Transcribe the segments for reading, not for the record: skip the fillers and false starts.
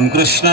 राम कृष्ण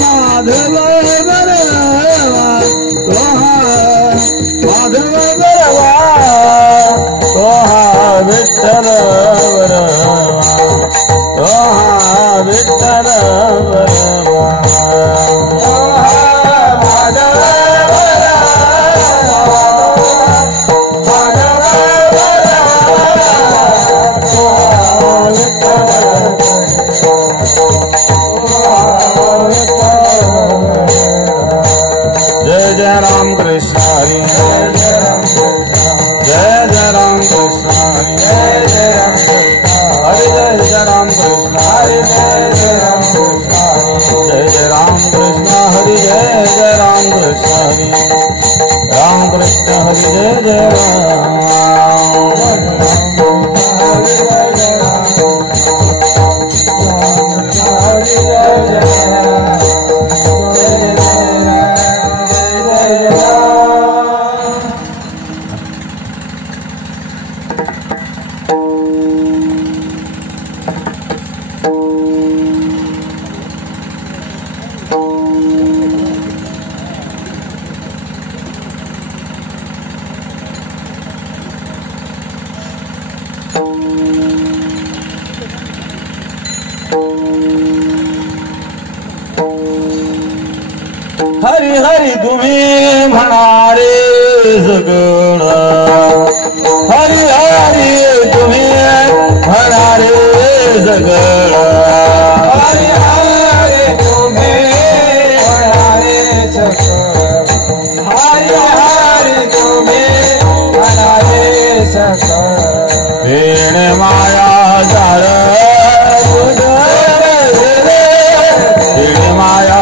माधव बरवा तोहा माधव बरवा तोहा विठ्ठल बरवा तोहा विठ्ठल बरवा तोहा माधव राम कृष्ण हरि जय राम कृष्ण हरि जय राम कृष्ण हरि जय राम कृष्ण हरि जय राम कृष्ण हरि जय राम कृष्ण हरि राम कृष्ण हरि जय हरी हरी तुम्ही म्हणारे सगळ हरी हरी तुम्ही म्हणारे सगळ हरी हरी तुम्ही म्हणारे सगळ हरी हरी तुम्ही म्हणारे सगळ वेण माया जाळ वेण माया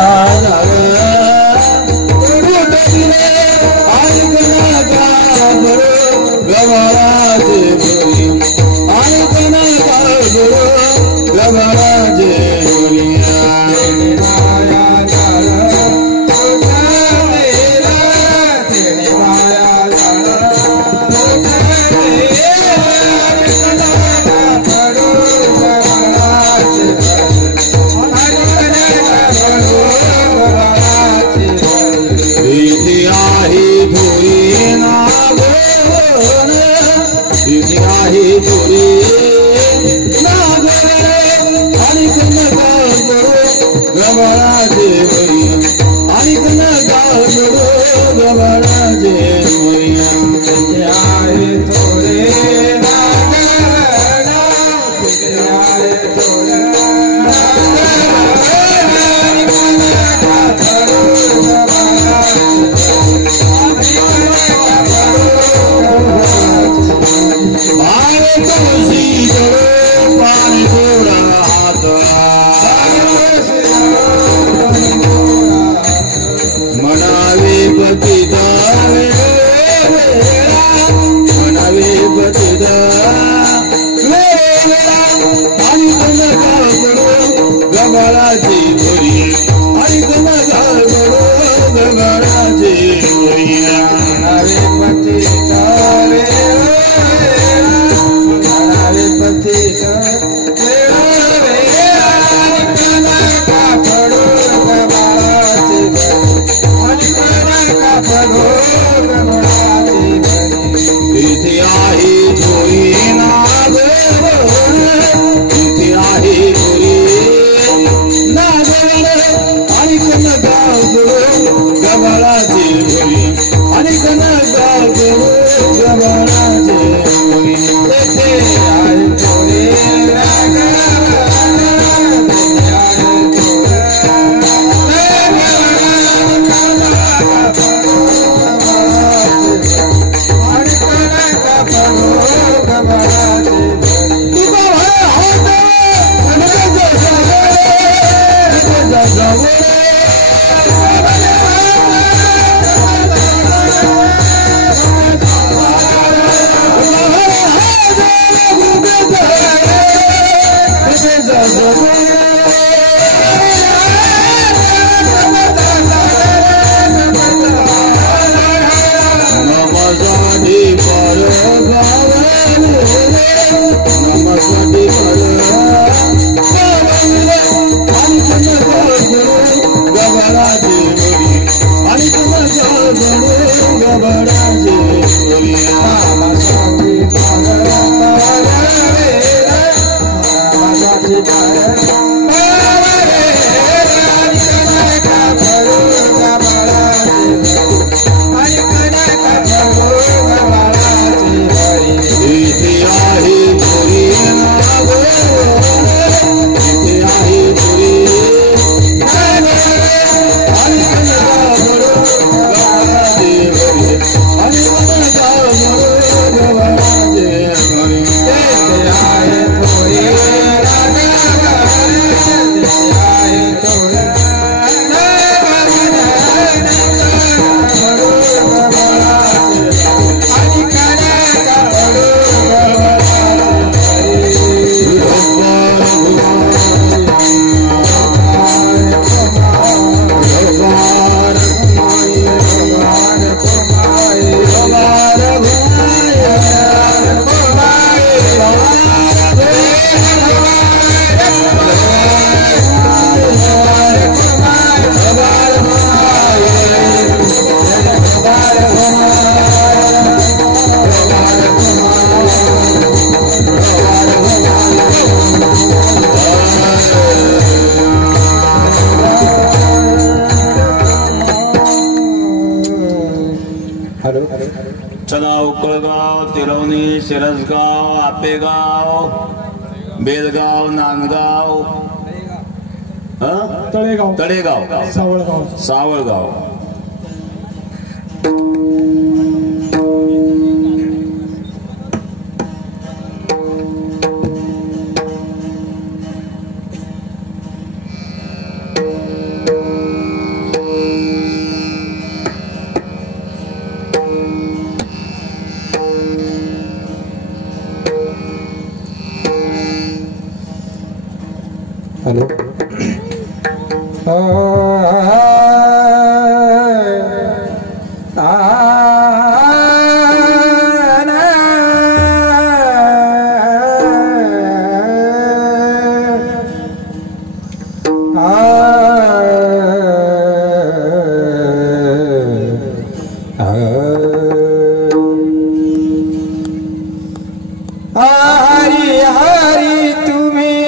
नमस्ते बाळाची मुली आणि तुमच्या जणू गबडाची मुली मामासाठी चला उकळगाव, तिरवणी, शिरसगाव, आपेगाव, बेलगाव, नांदगाव, तळेगाव, सावळगाव. हेलो हरी तुम्ही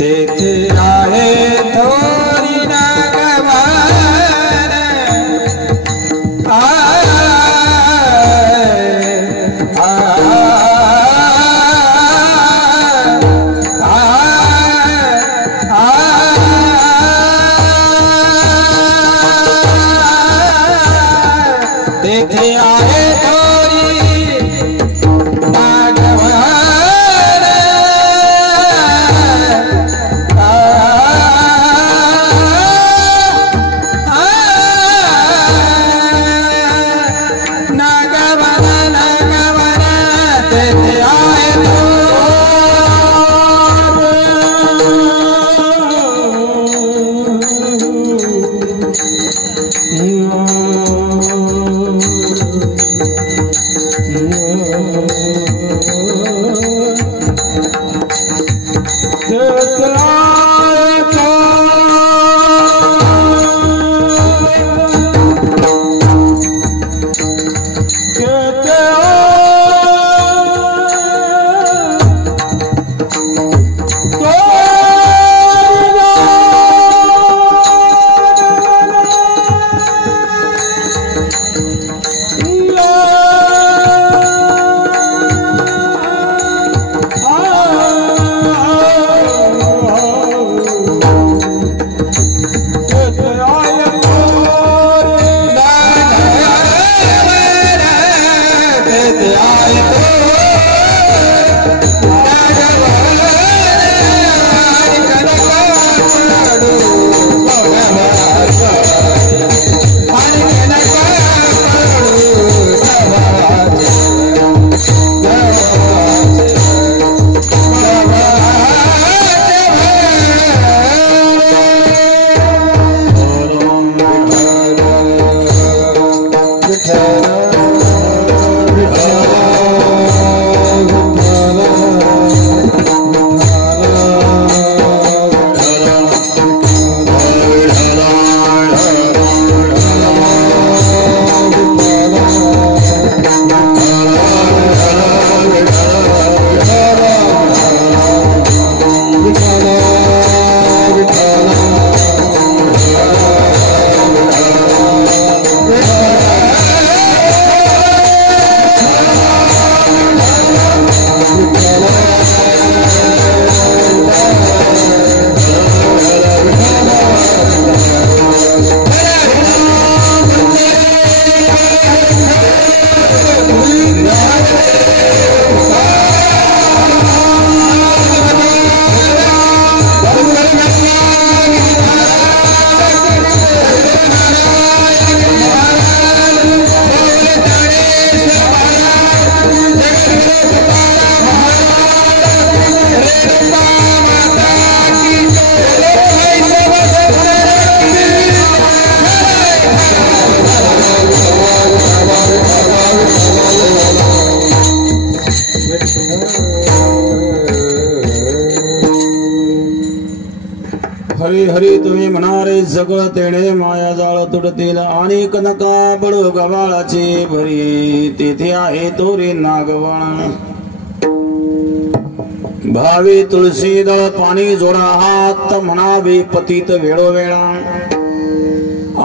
तेथे आहे थोरी नागवान तेथे आहे हरी हरी तुम्ही म्हणारे सगळं तेणे माया जाळ तुटतील आणि कनका बळ गवाळाची भरी तेथे आहे तोरे नागवण भावी तुळशी दळ पाणी जोडा हात म्हणावे पतित वेळोवेळा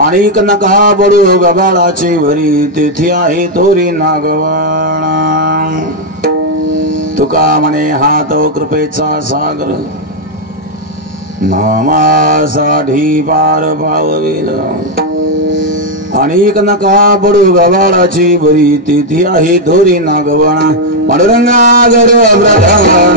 आणि कनका बळू गवाळाची भरी तेथे आहे तोरे नागवण तुका म्हणे हात कृपेचा सागर नामासाठी पार पावविल अनेक नका बडू गवाळाची बरी तिथी आहे धोरी नागवण पांडुरंगा गौर ब्रह्मण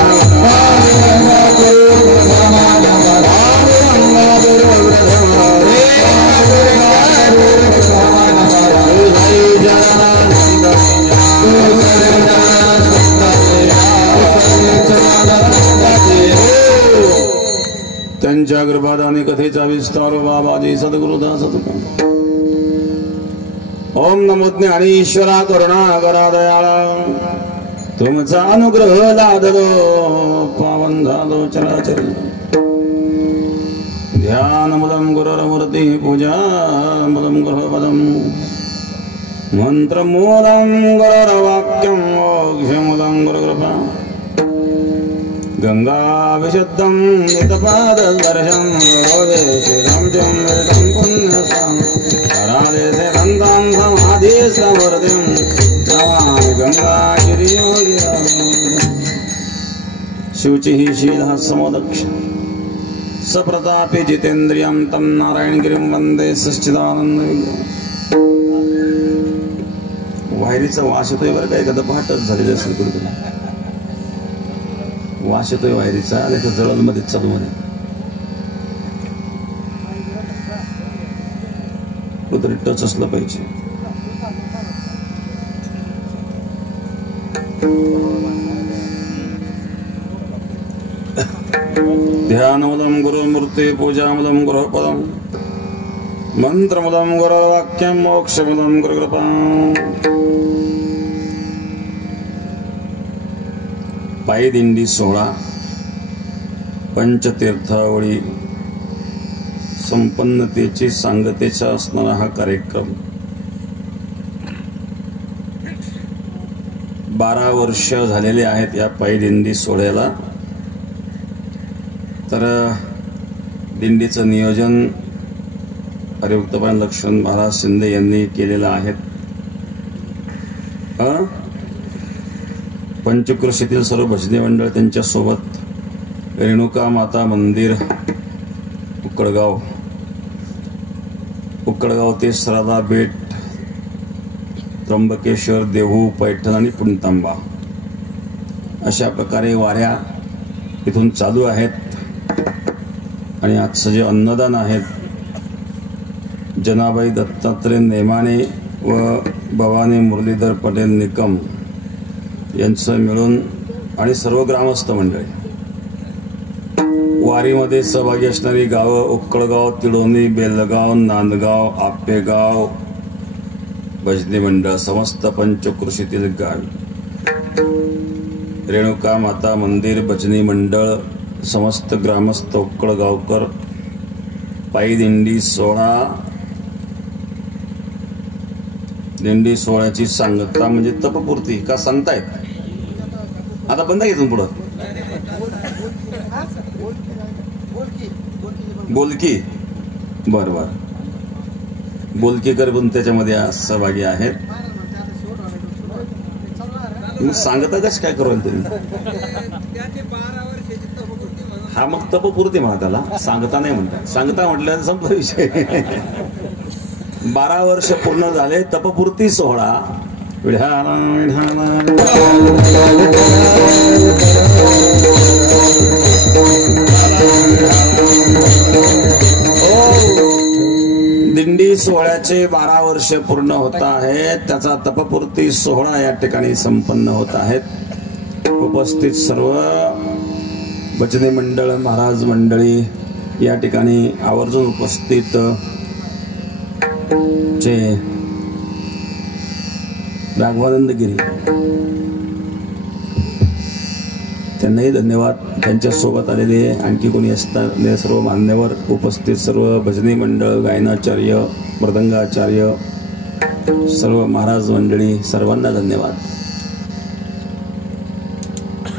त्यांच्या गर्भाधाने कथेचा विस्तार बाबाजी सद्गुरुदास ओम नमो ज्ञानेश्वरा करुणा करा दयाळा तुमचा अनुग्रह लादलो पावन झालो चराचर ध्यानमूलं गुरुर्मूर्ति पूजामूलं गुरुपदम् मंत्रमूलं गुरुर्वाक्यं मोक्षमूलं गुरुकृपा गंगा विशुद्धं नितपाददर्शं गुरोदेशितं चं वेदं पुण्यसं करादेशे गन्धां समाधिसमृद्धिं नमामि गंगागिरियोगिरां शुचिः शीलः समोदक्ष सप्रतापी जितेन्द्रियं तं नारायणगिरिं वन्दे सच्चिदानन्दविग्रहम् वायरीचा वास येतोय बरं का एखादं पहाटच झालेलं असेल कुठे वास येतोय वायरीचा आणि तो जळण मध्ये चालू मध्ये कुठतरी टच असलं पाहिजे ध्यानमूलं गुरुमूर्ति पूजामूलं गुरुपदम् मंत्रमूलं गुरुवाक्यं मोक्षमूलं गुरुकृपा पायदिंडी सोहळा पंचतीर्थावळी संपन्नतेची सांगतेचा असणारा हा कार्यक्रम 12 वर्ष झालेले आहेत या पायदिंडी सोहळ्याला. तर दिंडीचं नियोजन हरिभक्तपरायण लक्ष्मण महाराज शिंदे यांनी केलेलं आहे. पंचक्रोशीतील सर्व भजनी मंडळ त्यांच्या सोबत रेणुका माता मंदिर उक्कडगाव ते श्रादा बेट त्र्यंबकेश्वर देहू पैठण आणि पुणतांबा अशा प्रकारे वाऱ्या इथून चालू आहेत. आणि आजचं जे अन्नदान आहेत जनाबाई दत्तात्रय नेमाने व भवानी मुरलीधर पटेल निकम यांचं मिळून आणि सर्व ग्रामस्थ मंडळी वारीमध्ये सहभागी असणारी गावं उक्कडगाव तिळोनी बेलगाव नांदगाव आपेगाव भजनी मंडळ समस्त पंचक्रोशीतील गाव रेणुका माता मंदिर भजनी मंडळ समस्त ग्रामस्थ उक्कडगावकर पायदिंडी सोहळा दिंडी सोहळ्याची सांगता म्हणजे तपपूर्ती का सांगतायत. आता बंद आहे इथून पुढं बोलकी बर बोलकीकर पण त्याच्यामध्ये सहभागी आहेत. सांगता कश काय करू तुम्ही हा मग तपपूर्ती म्हणा त्याला सांगता नाही म्हणतात. सांगता म्हटलं संपला विषय. 12 वर्ष पूर्ण झाले तपपूर्ती सोहळा दिंडी सोहळ्याचे 12 वर्ष पूर्ण होत आहेत. त्याचा तपपूर्ती सोहळा या ठिकाणी संपन्न होत आहेत. उपस्थित सर्व भजनी मंडळ महाराज मंडळी या ठिकाणी आवर्जून उपस्थित चे राघवानंद गिरी त्यांनाही धन्यवाद. त्यांच्या सोबत आलेले आणखी कोणी असणारे सर्व मान्यवर उपस्थित सर्व भजनी मंडळ गायनाचार्य मृदंगाचार्य सर्व महाराज मंडळी सर्वांना धन्यवाद.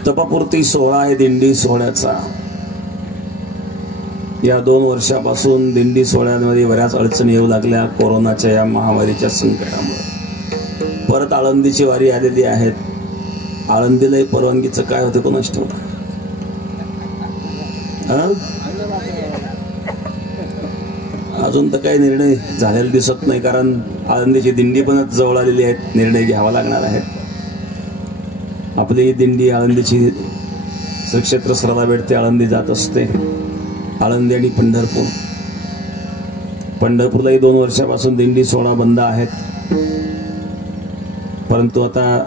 तपपूर्ती सोहळा आहे दिंडी सोहळ्याचा. या 2 वर्षापासून दिंडी सोहळ्यांमध्ये बऱ्याच अडचणी येऊ लागल्या कोरोनाच्या या महामारीच्या संकटामुळे. परत आळंदीची वारी आलेली आहेत. आळंदीलाही परवानगीचं काय होतं कोणाच ठाऊक. अजून तर काही निर्णय झालेला दिसत नाही कारण आळंदीची दिंडी पण जवळ आलेली आहेत. निर्णय घ्यावा लागणार आहे. आपली दिंडी आळंदीची श्री क्षेत्र श्रद्धा बेट ते आळंदी जात असते. आळंदी आणि पंढरपूरलाही 2 वर्षापासून दिंडी सोहळा बंद आहेत. परंतु आता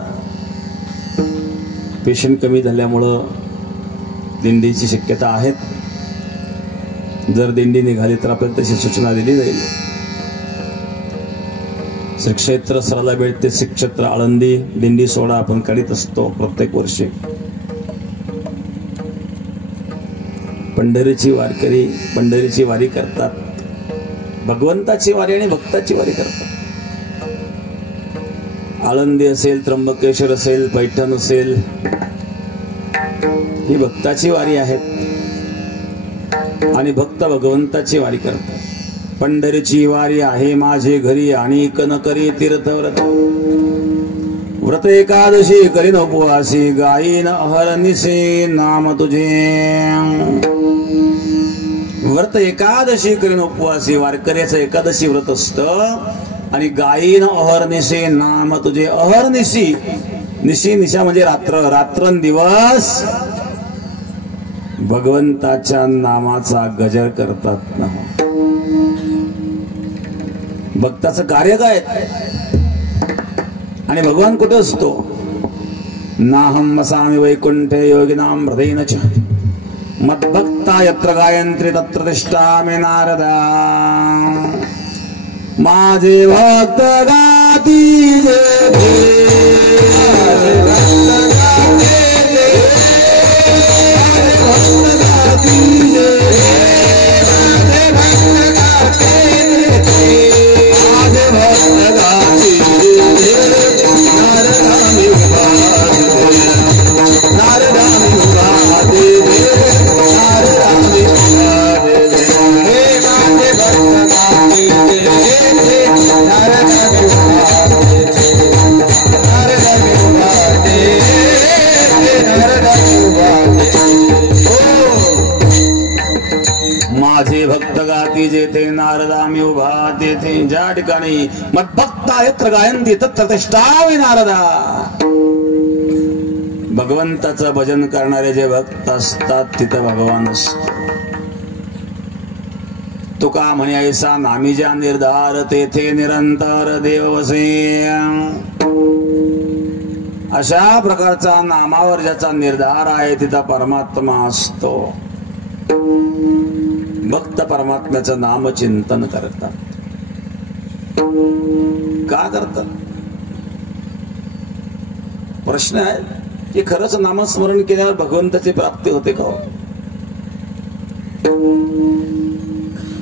पेशंट कमी झाल्यामुळं दिंडीची शक्यता आहेत. जर दिंडी निघाली तर आपल्याला तशी सूचना दिली जाईल. श्री क्षेत्र श्रद्धा बेट ते श्री क्षेत्र आळंदी दिंडी सोहळा आपण करीत असतो प्रत्येक वर्षी. पंढरीची वारकरी पंढरीची वारी करतात, भगवंताची वारी आणि भक्ताची वारी करतात. आळंदी असेल, त्र्यंबकेश्वर असेल, पैठण असेल, ही भक्ताची वारी आहेत आणि भक्त भगवंताची वारी करतात. पंढरीची वारी आहे माझे घरी आणि न करी तीर्थव्रत, व्रत एकादशी करीन उपवासी, गायीन अहर्निशे नाम तुझे. व्रत एकादशी करीन उपवासी, वारकऱ्याचं एकादशी व्रत असतं. आणि गायीन अहर्निशे नाम तुझे. अहर्निशी, निशी निशा म्हणजे रात्र, रात्रंदिवस भगवंताच्या नामाचा गजर करतात ना. भक्ताचं कार्य काय आणि भगवान कुठे असतो? नाहम वसामि वैकुंठे योगिनाम हृदयेन च, मद्भक्ता यत्र गायन्ति तत्र तिष्ठामि नारदा. माझे भक्त गाती माझे भक्त गाती जेथे नारदा मी उभा तेथे. ज्या ठिकाणी मद्भक्ता यत्र गायन्ति तत्र तिष्ठामि नारदा. भगवंताचं भजन करणारे जे भक्त असतात तिथं भगवान असतो. तुका म्हणे ऐसा नामी ज्या निर्धार तेथे निरंतर देव वसे. अशा प्रकारचा नामावर ज्याचा निर्धार आहे तिथं परमात्मा असतो. भक्त परमात्म्याचं नामचिंतन करतात. का करतात? प्रश्न आहे की खरंच नामस्मरण केल्यावर भगवंताची प्राप्ती होते का?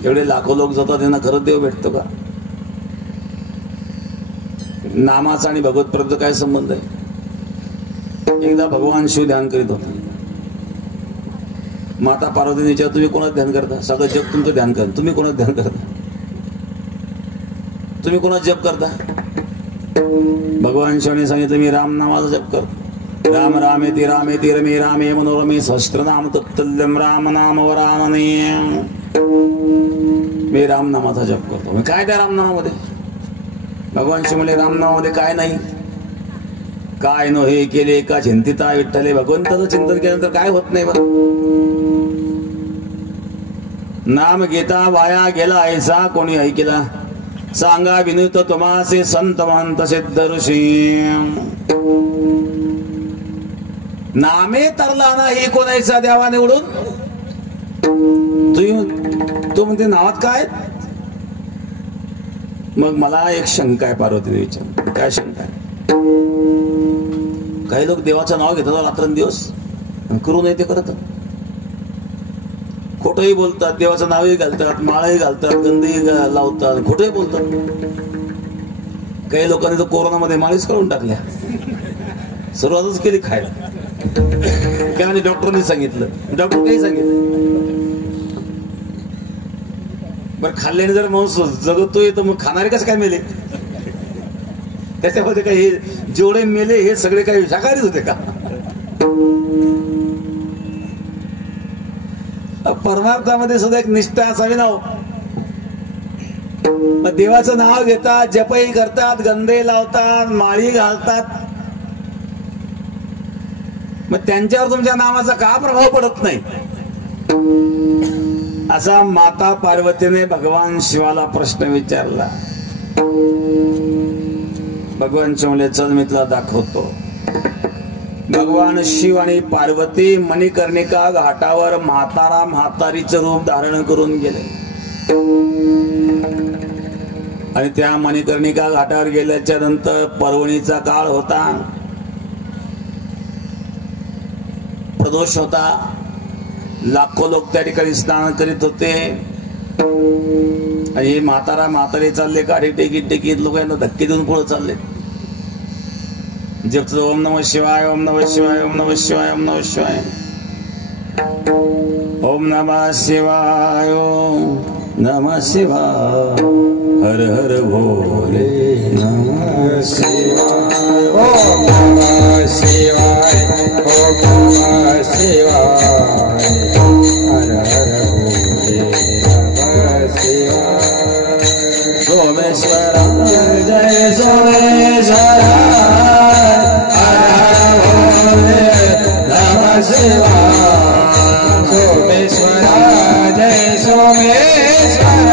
एवढे लाखो लोक जातात, त्यांना खरंच देव भेटतो का? नामाचा आणि भगवत प्राप्त काय संबंध आहे? एकदा भगवान शिव ध्यान करीत होते. माता पार्वतीने विचारलं, तुम्ही कोणाचं ध्यान करता? सगळं जग तुमचं ध्यान करता, तुम्ही कोणाचं ध्यान करता? तुम्ही कोणाचं जप करता? भगवान शिवाने सांगितलं, मी राम नामाचा जप करतो. राम रामेति रामेति रमे रामे मनोरमे सहस्त्रनाम तत्तुल्यं राम नाम वरानने. मी राम नामाचा जप करतो. मी काय त्या राम नामामध्ये? भगवान शिव म्हणले, राम नामामध्ये काय नाही. काय नो हे केले का चिंतिता विठ्ठले. भगवंताचं चिंतन केल्यानंतर काय होत नाही बरं. नाम घेता वाया गेला ऐसा कोणी ऐकला. सांगा विनुत तुम्हासे संत महंत सिद्ध ऋषी. नामे तरला नाही कोणाचा द्यावा निवडून. तू म्हणते नावात काय? मग मला एक शंका आहे. पार्वतीने विचार, काय शंका आहे? काही लोक देवाचं नाव घेतात रात्रंदिवस, करू नये ते करतात. खोटंही बोलतात, देवाचं नावही घालतात, माळही घालतात, गंधही लावतात, खोटंही बोलतात. काही लोकांनी तर कोरोनामध्ये माळीच काढून टाकल्या, सुरुवातच केली खायला. काय म्हणजे डॉक्टरांनी सांगितलं, डॉक्टर काही सांगितलं. बरं, खाल्ल्याने जर माणूस जगतोय तर मग खाणारे कसं काय मेले? त्याच्यामध्ये काही जेवढे मेले हे सगळे काही शाकाहारीच होते का? परमार्थामध्ये सुद्धा एक निष्ठा असावी ना. देवाचं नाव घेतात, जपही करतात, गंधे लावतात, माळी घालतात. मग त्यांच्यावर तुमच्या नावाचा का प्रभाव पडत नाही? असा माता पार्वतीने भगवान शिवाला प्रश्न विचारला. भगवान शिवले, चल मी तुला दाखवतो. भगवान शिव आणि पार्वती मणिकर्णिका घाटावर म्हातारा म्हातारीचं रूप धारण करून गेले. आणि त्या मणिकर्णिका घाटावर गेल्याच्या नंतर पर्वणीचा काळ होता, प्रदोष होता. लाखो लोक त्या ठिकाणी स्नान करीत होते आणि हे म्हातारा म्हातारे चालले गाडी टेकीत टेकीत लोक यांना धक्के देऊन पुढे चालले. जप ओम नमः शिवाय ओम नमः शिवाय ओम नमः शिवाय ओम नमः शिवाय ओम नमः शिवाय ओम नमः शिवाय हर हर भोले नमः शिवाय ओम नमः शिवाय ओम नमः शिवाय हर हर भोले नमः शिवाय. सोमेश्वर जय सोमेश्वर हर हर भोले नमः शिवाय. सोमेश्वर जय सोमेश्वर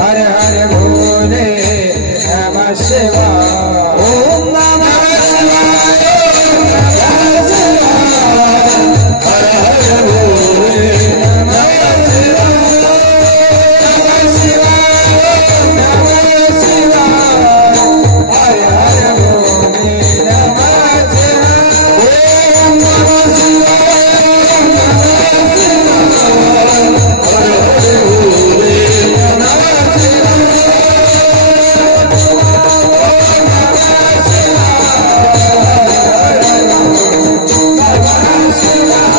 हर हर भोले नमः शिवाय. ओम नमः शिवाय ओम नमः शिवाय हर हर भोले नमः शिवाय. नमः शिवाय नमः शिवाय हर हर भोले नमः शिवाय. ओम नमः शिवाय ओम नमः शिवाय हर हर भोले नमः शिवाय.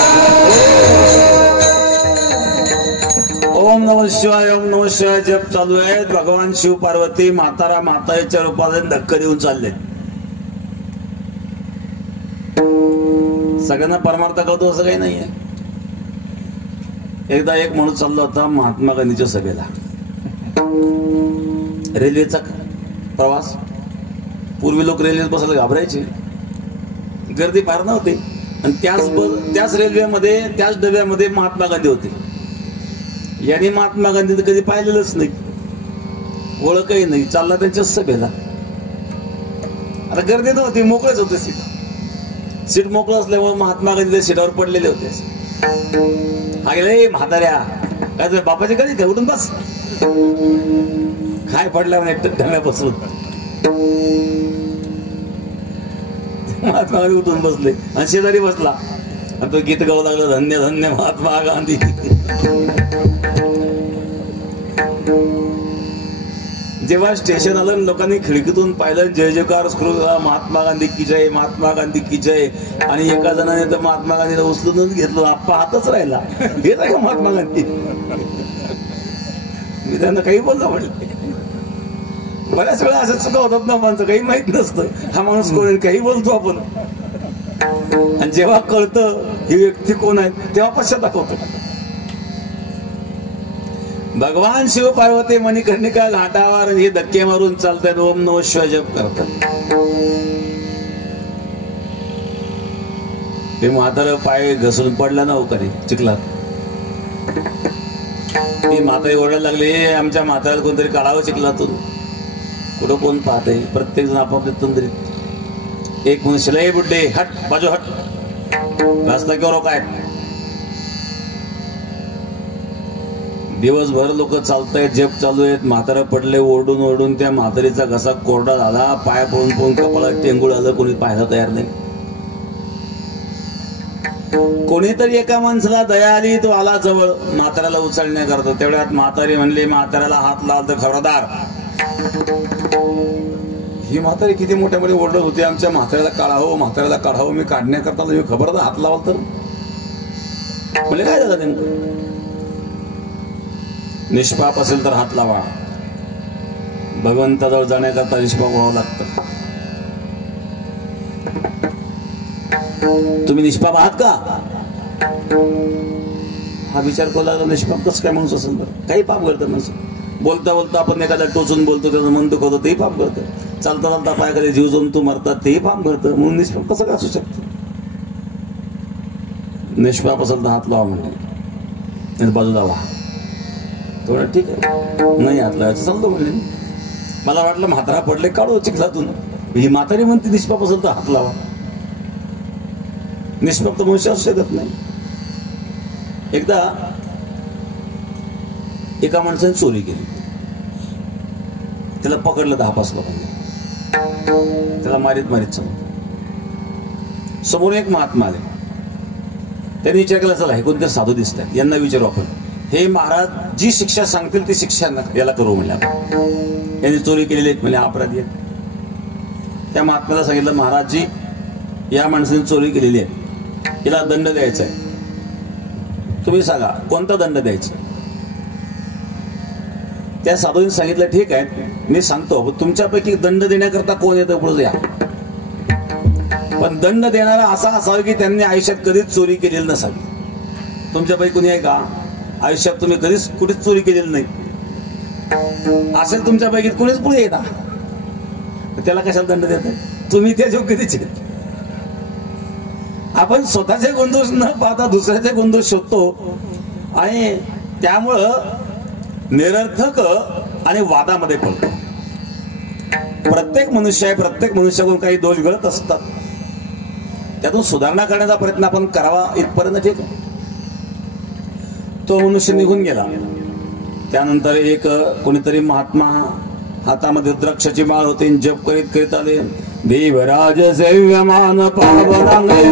ओम नमः शिवाय ओम नमः शिवाय जप चालू आहे. भगवान शिव पार्वती म्हातारा म्हातारीच्या रूपाने धक्का देऊन चालले. सगळ्यांना परमार्थ कळतो असं काही नाहीये. एकदा एक माणूस चालला होता महात्मा गांधीच्या सभेला. रेल्वेचा प्रवास. पूर्वी लोक रेल्वेत बसायला घाबरायचे, गर्दी फार नव्हती आणि त्याच रेल्वेमध्ये त्याच डब्यामध्ये महात्मा गांधी होते. यांनी महात्मा गांधी कधी पाहिलेलंच नाही, ओळखही नाही. चालला त्यांच्या सभेला. आता गर्दी नव्हती, मोकळेच होते. सीट मोकळं असल्यामुळे महात्मा गांधी सीटावर पडलेले होते. हा गेले म्हाताऱ्या काय तुझ्या बापाची कधी काय उठून बस. काय पडल्या म्हणे ढम्यापासून. महात्मा गांधी उठून बसले आणि शेजारी बसला आणि तो गीत गाऊ लागला, धन्य धन्य महात्मा गांधी. जेव्हा स्टेशन आलं लोकांनी खिडकीतून पाहिलं, जय जयकार महात्मा गांधी की जय महात्मा गांधी की जय. आणि एका जणाने तर महात्मा गांधीला उचलूनच घेतलं. आप्पा हातच राहिला. हे नाही का महात्मा गांधी. मी त्यांना काही बोललो म्हणले. बऱ्याच वेळा असं चुका होतात ना माणसं, काही माहित नसतं हा माणूस कोण, काही बोलतो आपण. आणि जेव्हा कळतं ही व्यक्ती कोण आहे तेव्हा पश्चाताप होतो. भगवान शिव पार्वती मणिकर्णिका घाटावर हे धक्के मारून चालतात. ओम नमः शिवाय जप करतात. ते म्हातारं पाय घसरून पडला ना उखाली चिखलात. ती म्हातारी ओरडायला लागली, आमच्या म्हाताऱ्याला कोणतरी काढावं चिखलातून. कुठं कोण पाहते, प्रत्येक जण आपापल्या तंद्रीत. एक मनुष्य लय बुड्डे हट बाजू हट, रस्ता किंवा रोकाय. दिवसभर लोक चालतायत, जप चालू आहेत. म्हातारा पडले ओरडून ओरडून. त्या म्हातारीचा घसा कोरडा झाला, पाय पळून पळून कपाळात टेंगूळ आलं. कोणी पाहायला तयार नाही. कोणीतरी एका माणसाला दया आली, तो आला जवळ म्हाताऱ्याला उचलण्याकरता. तेवढ्यात म्हातारी म्हणली, म्हाताऱ्याला हात लावला तर खबरदार. ही म्हातारी किती मोठ्या मोठी ओरडत होती, आमच्या म्हाताऱ्याला काढावं म्हाताऱ्याला काढावं. मी काढण्याकरता खबरदार हात लावाल तर. म्हणजे काय झालं नेमकं. निष्पाप असेल तर हात लावा. भगवंताजवळ जाण्याकरता निष्पाप व्हावं लागतं. तुम्ही निष्पाप आहात का हा विचार करू लागला. निष्पाप कसं काय माणूस असेल तर. काही पाप करतं माणसं. बोलता बोलता आपण एखादा टोचून बोलतो, त्याचं मन दुखवतो, तेही पाप करतं. चालता चालता पायाखाली जीव जंतू मरतात, तेही पाप करतं. म्हणून निष्पाप कसं काय असू शकतं. निष्पाप असेल तर हात लावा म्हणजे बाजूला व्हा. थोडं ठीक आहे, नाही हात लावायचं चालतो म्हणजे. मला वाटलं म्हातारा पडले काढू चिखलातून. ही म्हातारी म्हणते निष्पाप असेल तर हात लावा. निष्पाप तर मनुष्य असू शकत नाही. एकदा एका माणसाने चोरी केली, त्याला पकडलं 10-5 लोकांनी. त्याला मारीत मारीत समोर एक महात्मा आले. त्यांनी विचार केला, चला हे कोणते साधू दिसतात, यांना विचारू आपण. हे महाराज जी शिक्षा सांगतील ती शिक्षा याला करू म्हणल्या. यांनी चोरी केलेली आहेत म्हणजे अपराधी आहेत. त्या महात्म्याला सांगितलं, महाराजजी या माणसाने चोरी केलेली आहे, याला दंड द्यायचा आहे, तुम्ही सांगा कोणता दंड द्यायचा. त्या साधूंनी सांगितलं, ठीक आहे मी सांगतो, तुमच्यापैकी दंड देण्याकरता कोण येतं पुढे या. पण दंड देणारा असा असावा की त्यांनी आयुष्यात कधीच चोरी केलेली नसावी. तुमच्यापैकी कोणी आहे का आयुष्यात तुम्ही कधीच कुठेच चोरी केलेली नाही असेल तुमच्यापैकी कोणीच पुढे येता, त्याला कशाला दंड देत? तुम्ही त्याच्या कधीच येत. आपण स्वतःचे गुणदोष न पाहता दुसऱ्याचे गुणदोष शोधतो आणि त्यामुळं निरर्थक आणि वादामध्ये पडतो. प्रत्येक मनुष्य आहे, प्रत्येक मनुष्याकडून काही दोष गळत असतात, त्यातून सुधारणा करण्याचा प्रयत्न आपण करावा इथपर्यंत ठीक आहे. तो मनुष्य निघून गेला. त्यानंतर एक कोणीतरी महात्मा हातामध्ये द्राक्षाची माळ होती, जप करीत करीत आले. देवराज सेव्यमान पावनांगे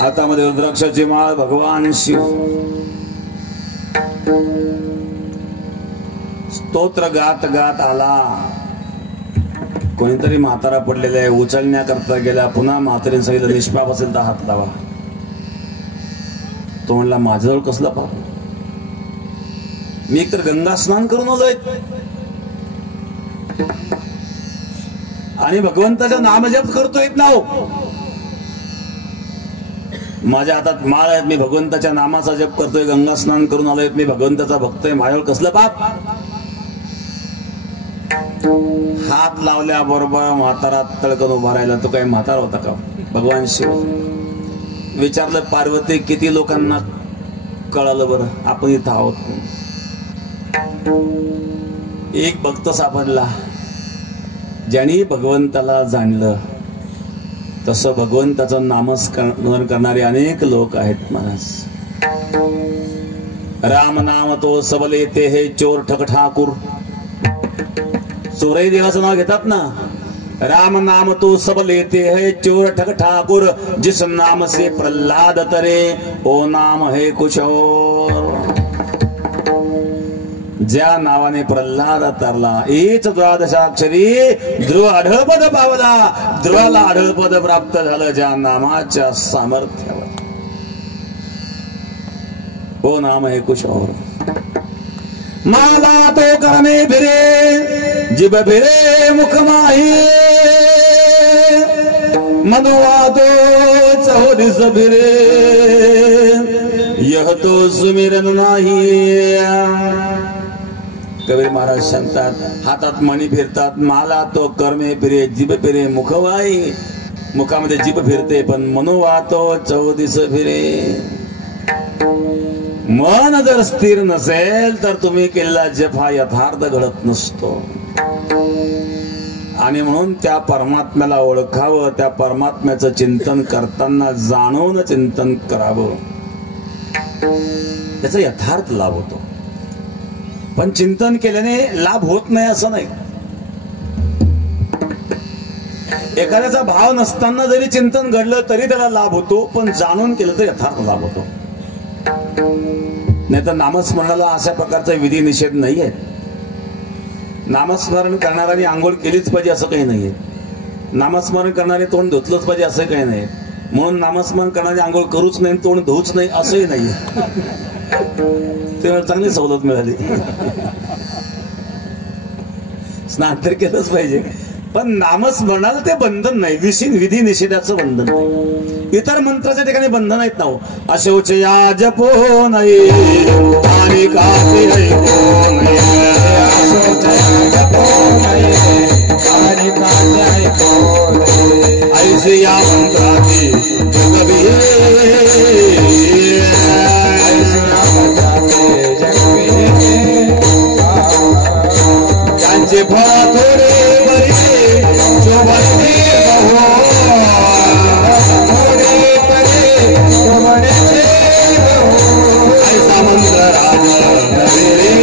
हातामध्ये रुद्राक्षाची माळ भगवान शिव स्तोत्र गात गात आला. कोणीतरी म्हातारा पडलेला आहे, उचलण्याकरता गेला. पुन्हा म्हातारीने सांगितलं, निष्पाप असेल तर हात लावा. तो म्हणला, माझ्याजवळ कसला पाप, मी एकतर गंगा स्नान करून आलोय आणि भगवंताचं नामजप करतोय नाव. माझ्या हातात माळ आहेत, मी भगवंताच्या नामाचा जप करतोय, गंगा स्नान करून आलोय, मी भगवंताचा भक्त आहे, माझ्यावर कसलं पाप. हात लावल्याबरोबर म्हातारा तळकन उभा राहिला. तो काही म्हातारा होता का? भगवान शिव. विचारलं, पार्वती किती लोकांना कळालं बरं आपण इथं आहोत? एक भक्त सापडला ज्यांनी भगवंताला जाणलं. तसं भगवंताचं नामस्मरण करणारे अनेक लोक आहेत महाराज. राम नाम तो सबले ते हे चोर ठग ठाकूर. चोरही देवाचं नाव घेतात ना. राम नाम तो सब लेते है चोर ठग ठाकुर, जिस नाम से प्रहलाद तरे ओ नाम है कुछ और. ज्या नावाने प्रल्हाद तरला एच द्वादशाक्षरी ध्रुव आढळपद पावला. ध्रुवाला आढळपद प्राप्त झालं ज्या नामाच्या सामर्थ्यावर. ओ नाम है कुछ और. माला तो करणे फिरे जिब फिरे मुख माही, मनुआ तो चौदिस फिरे यह तो सुमिरन नाही. कबीर महाराज सांगतात, हातात मणी फिरतात, माला तो कर्मे फिरे जिब फिरे मुखवाई. मुखामध्ये जिब फिरते पण मनुआ तो चौदिस फिरे. मन जर स्थिर नसेल तर तुम्ही केलेला जप हा यथार्थ घडत नसतो. आणि म्हणून त्या परमात्म्याला ओळखावं, त्या परमात्म्याचं चिंतन करताना जाणून चिंतन करावं, त्याचा यथार्थ लाभ होतो. पण चिंतन केल्याने लाभ होत नाही असं नाही. एखाद्याचा भाव नसताना जरी चिंतन घडलं तरी त्याला लाभ होतो, पण जाणून केलं तर यथार्थ लाभ होतो. नाही तर नामस्मरणाला अशा प्रकारचा विधी निषेध नाहीये. नामस्मरण करणाऱ्यांनी आंघोळ केलीच पाहिजे असं काही नाहीये. नामस्मरण करणारे तोंड धुतलंच पाहिजे असं काही नाही. म्हणून नामस्मरण करणारे आंघोळ करूच नाही, तोंड धुवूच नाही असंही नाहीये. तेव्हा चांगली सवलत मिळाली. स्नान तर केलंच पाहिजे, पण नामस्मरणाला ते बंधन नाही, विधी निषेधाचं बंधन नाही. इतर मंत्राच्या ठिकाणी बंधन आहेत ना. अशौच या जपो नाही आणि कापी ऐको नाही. अशौच या जपो नाही आणि कापी ऐको नाही. ऐसे या मंत्राची जगवी, ऐसे या मंत्राची जगवी. त्यांचे फळ थोडे बरे राज नवे रे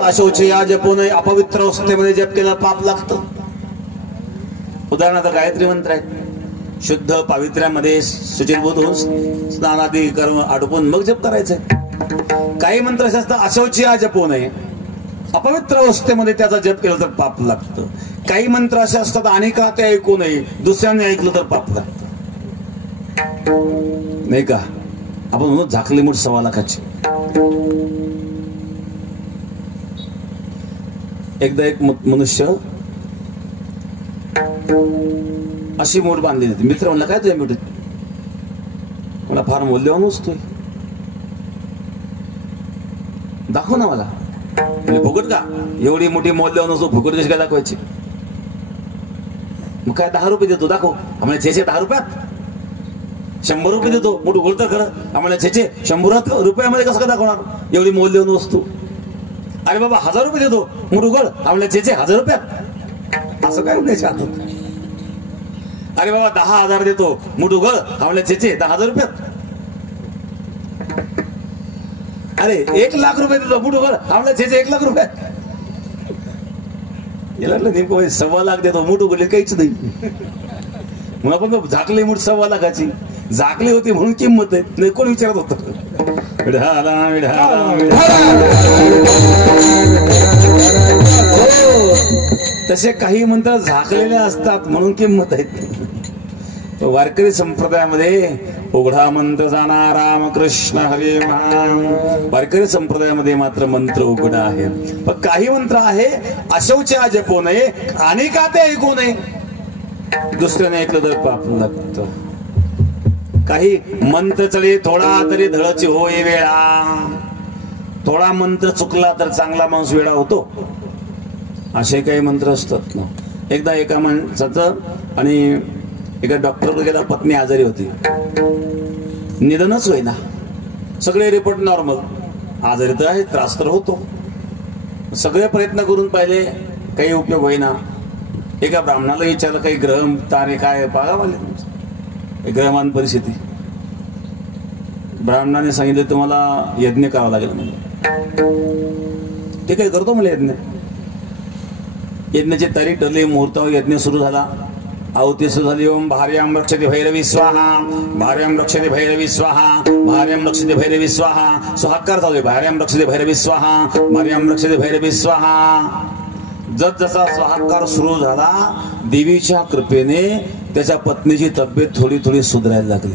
अशौच या जपून अपवित्र अवस्थेमध्ये जप केला पाप लागतं. उदाहरणार्थ गायत्री मंत्र आहे, शुद्ध पावित्र्यामध्ये सुचिरभूत होऊन स्नानादी कर्म आटोपून मग जप करायचंय. काही मंत्र असे असतात अशौच या जपू नये, अपवित्र अवस्थेमध्ये त्याचा जप केला तर पाप लागतं. काही मंत्र असे असतात अनेका ते ऐकू नये, दुसऱ्याने ऐकलं तर पाप लागतं, नाही का. आपण म्हणून झाकली मूठ 1.25 लाखाची. एकदा एक मनुष्य अशी मूठ बांधली होती. मित्र म्हणला काय तुझ्या मूठीत? मला फार मौल्यवान असतोय, दाखव ना मला. म्हणजे फुकट का? एवढी मोठी मौल्यवान असतो फुकट कशी काय दाखवायची? मग काय 10 रुपये देतो दाखव. आम्हाला छेचे 10 रुपयात. 100 रुपये देतो मूठ उघड तर खरं. आम्हाला छेचे 100 रुपयामध्ये कसं काय दाखवणार एवढी मौल्यवान वस्तू? अरे बाबा 1000 रुपये देतो मूठ उघड, आम्हाला छेचे 1000 रुपयात. असं काय म्हणायचं हातात? अरे बाबा 10,000 देतो मूठ उघड, आम्हाला छेचे 10,000 रुपयात. अरे 1 लाख रुपये देतो मूठ उघड, आम्हाला छेचे 1 लाख रुपयात. याला नेमकं 1.25 लाख देतो मूठ उघडले काहीच नाही. मग आपण झाकली मूठ 1.25 लाखाची झाकली होती म्हणून किंमत आहे. नाही कोण विचारत होतं? तसे काही मंत्र झाकलेले असतात म्हणून किंमत आहेत. वारकरी संप्रदायामध्ये उघडा मंत्र जाणा रामकृष्ण हरी नाम. वारकरी संप्रदायामध्ये मात्र मंत्र उघडा आहे. पण काही मंत्र आहे अशौच जपू नये, अनेका ते ऐकू नये, दुसऱ्याने ऐकलं तर पाप लागतं. काही मंत्र चढे थोडा तरी धडची होय वेळा. थोडा मंत्र चुकला तर चांगला माणूस वेळा होतो, असे काही मंत्र असतात ना. एकदा एका माणसाचं आणि एका डॉक्टरकडे गेला, पत्नी आजारी होती, निधनच होईना, सगळे रिपोर्ट नॉर्मल, आजारी तर आहे, त्रास तर होतो, सगळे प्रयत्न करून पाहिले काही उपयोग होईना. एका ब्राह्मणाला विचारलं काही ग्रह तारे काय पागावाले ग्रहमान परिस्थिती. ब्राह्मणाने सांगितलं तुम्हाला यज्ञ करावा लागेल म्हणजे. ठीक आहे करतो मला यज्ञ. यज्ञाची तारीख ठरली, मुहूर्तावर यज्ञ सुरू झाला, आहुती सुरू झाली. ओम भार्यां रक्षति भैरवी स्वाहा, भार्यां रक्षति भैरवी स्वाहा, भार्यां रक्षति भैरवी स्वाहा. स्वाहाकार चालू आहे. भार्यां रक्षति भैरवी स्वाहा, भार्यां रक्षति भैरवी स्वाहा. जसा स्वाहाकार सुरू झाला, देवीच्या कृपेने त्याच्या पत्नीची तब्येत थोडी थोडी सुधारायला लागली.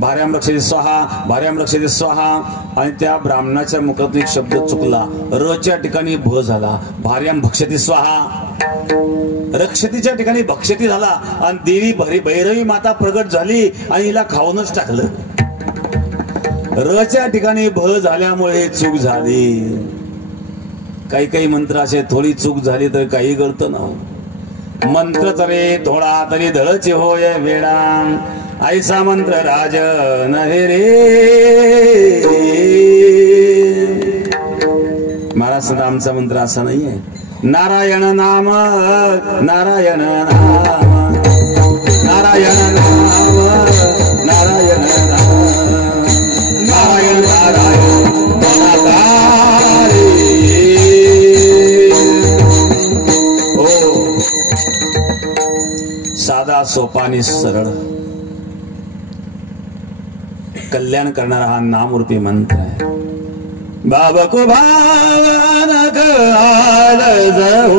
भार्यां रक्षति स्वाहा, भार्यां रक्षति स्वाहा. आणि त्या ब्राह्मणाच्या मुखातून एक शब्द चुकला, रच्या ठिकाणी भ झाला. भार्यां भक्षति स्वाहा, रक्षतीच्या ठिकाणी भक्षती झाला. आणि देवी भैरवी माता प्रगट झाली आणि हिला खाऊनच टाकलं. रच्या ठिकाणी भ झाल्यामुळे चूक झाली. काही काही मंत्र असे थोडी चूक झाली तर काही कळतं ना. मंत्र तरे थोडा तरी धडचे होय वेळा, ऐसा मंत्र राज नहे रे. महाराज आमचा मंत्र असा नाहीये. नारायण नाम, नारायण नाम, नारायण नाम, नारायण नाम, नारायण नारायण नारायण. साधा सोपानी सरळ कल्याण करणारा हा नामरूपी मंत्र आहे. बाबा को भावन काल जाऊ,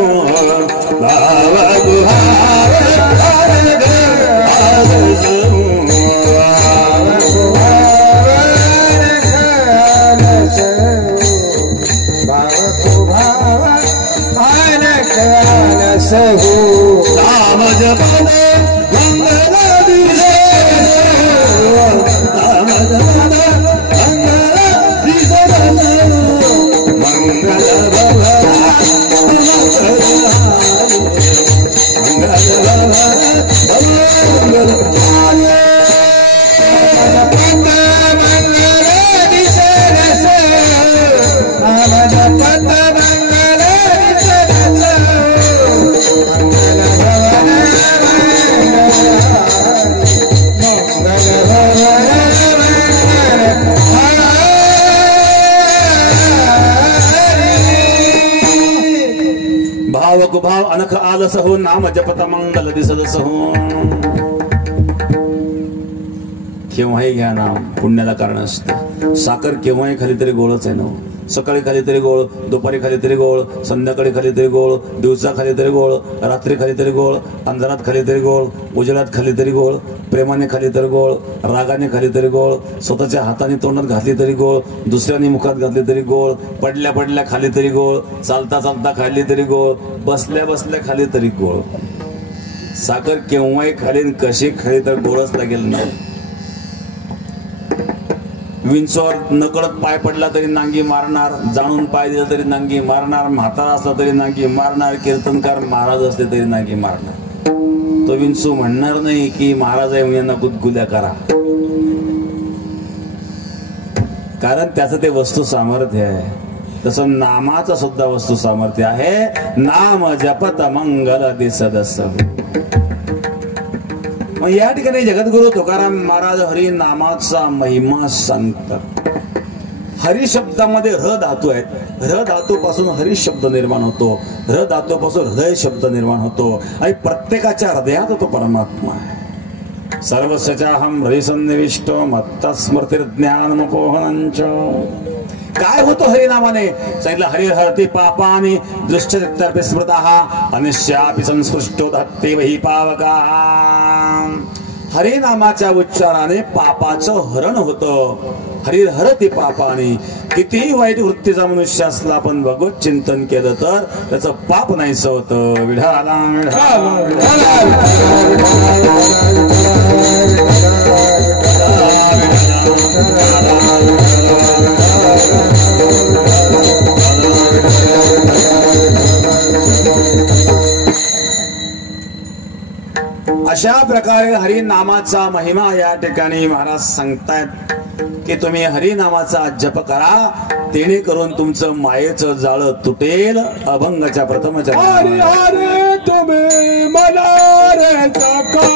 बाबा को भावन काल जाऊ, बाबा को भावन काल जाऊ, बाबा को भावन काल जाऊ. नाम जपने भाव अनख आलस हो नाम जपत मंगल दिसदस हो. केव्हाही घ्या नाम, पुण्याला कारण असतं. साखर केव्हाही खाली तरी गोळच आहे ना. सकाळी खाली तरी गोळ, दुपारी खाली तरी गोळ, संध्याकाळी खाली तरी गोळ, दिवसा खाली तरी गोळ, रात्री खाली तरी गोळ, अंधारात खाली तरी गोळ, उजेडात खाली तरी गोळ, प्रेमाने खाली तरी गोळ, रागाने खाली तरी गोळ, स्वतःच्या हाताने तोंडात घातली तरी गोळ, दुसऱ्याने मुखात घातली तरी गोळ, पडल्या पडल्या खाली तरी गोळ, चालता चालता खाल्ली तरी गोळ, बसल्या बसल्या खाली तरी गोळ. साखर केव्हाही खाली कशी खाली तर गोळच लागेल ना. विंचवर नकळत पाय पडला तरी नांगी मारणार, जाणून पाय दिला तरी नांगी मारणार, म्हातारा असला तरी नांगी मारणार, कीर्तनकार महाराज असले तरी नांगी मारणार. तो विंचू म्हणणार नाही की महाराज आहे यांना गुदगुल्या करा, कारण त्याचं ते वस्तू सामर्थ्य आहे. तसं नामाचं सुद्धा वस्तू सामर्थ्य आहे. नाम जपत मंगल दिसदस. मग या ठिकाणी जगद्गुरु तुकाराम महाराज हरी नामाचा महिमा सांगतात. हरी शब्दामध्ये र धातू आहेत. र धातू पासून हरी शब्द निर्माण होतो, र धातू पासून हृदय शब्द निर्माण होतो आणि प्रत्येकाच्या हृदयात तो परमात्मा आहे. सर्वस्याहम हरिसन्निविष्टो मत्त स्मृतिर्ज्ञानमपोहनंच. काय होतं हरिनामाने सांगितलं. हरिहरती पापानि दृष्टचित्तर्पि स्मृतः अनिश्यापि संस्पृष्टो धत्ते वही पावका. हरिनामाच्या उच्चाराने पापाचं हरण होतं. हरिहरती पापानि. कितीही वाईट वृत्तीचा मनुष्य असला पण भगवत चिंतन केलं तर त्याचं पाप नाहीसं होतं. विढाला अशा प्रकारे हरिनामाचा महिमा या ठिकाणी महाराज सांगतायत की तुम्ही हरिनामाचा जप करा, जेणेकरून तुमचं मायेचं जाळं तुटेल. अभंगाच्या प्रथमच्या हरी हरी तुम्ही मला रे सका.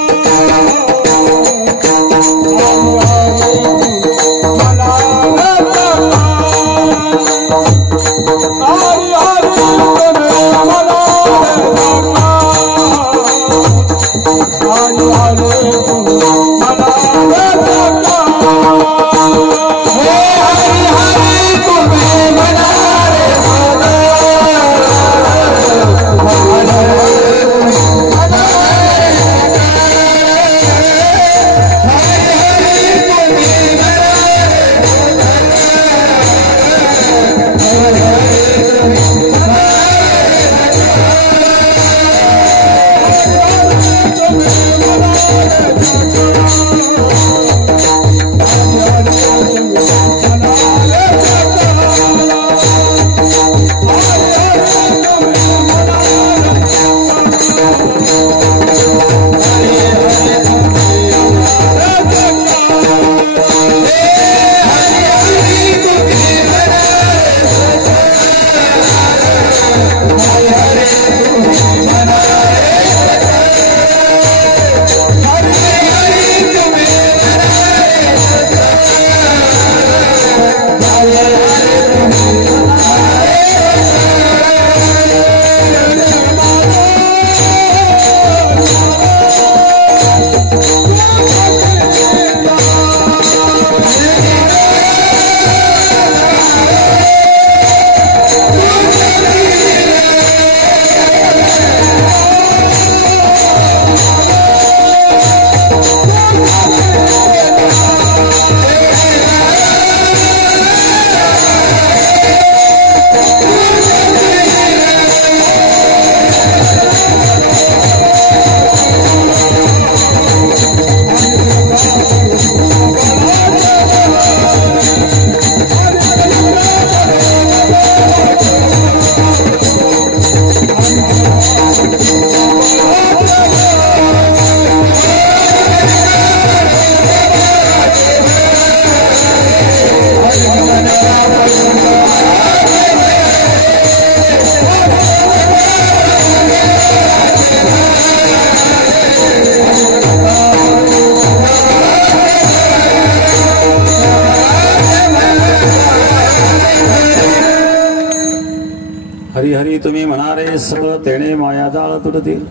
तुम्ही म्हणारे सगळं तेणे माया जाळ तुटतील.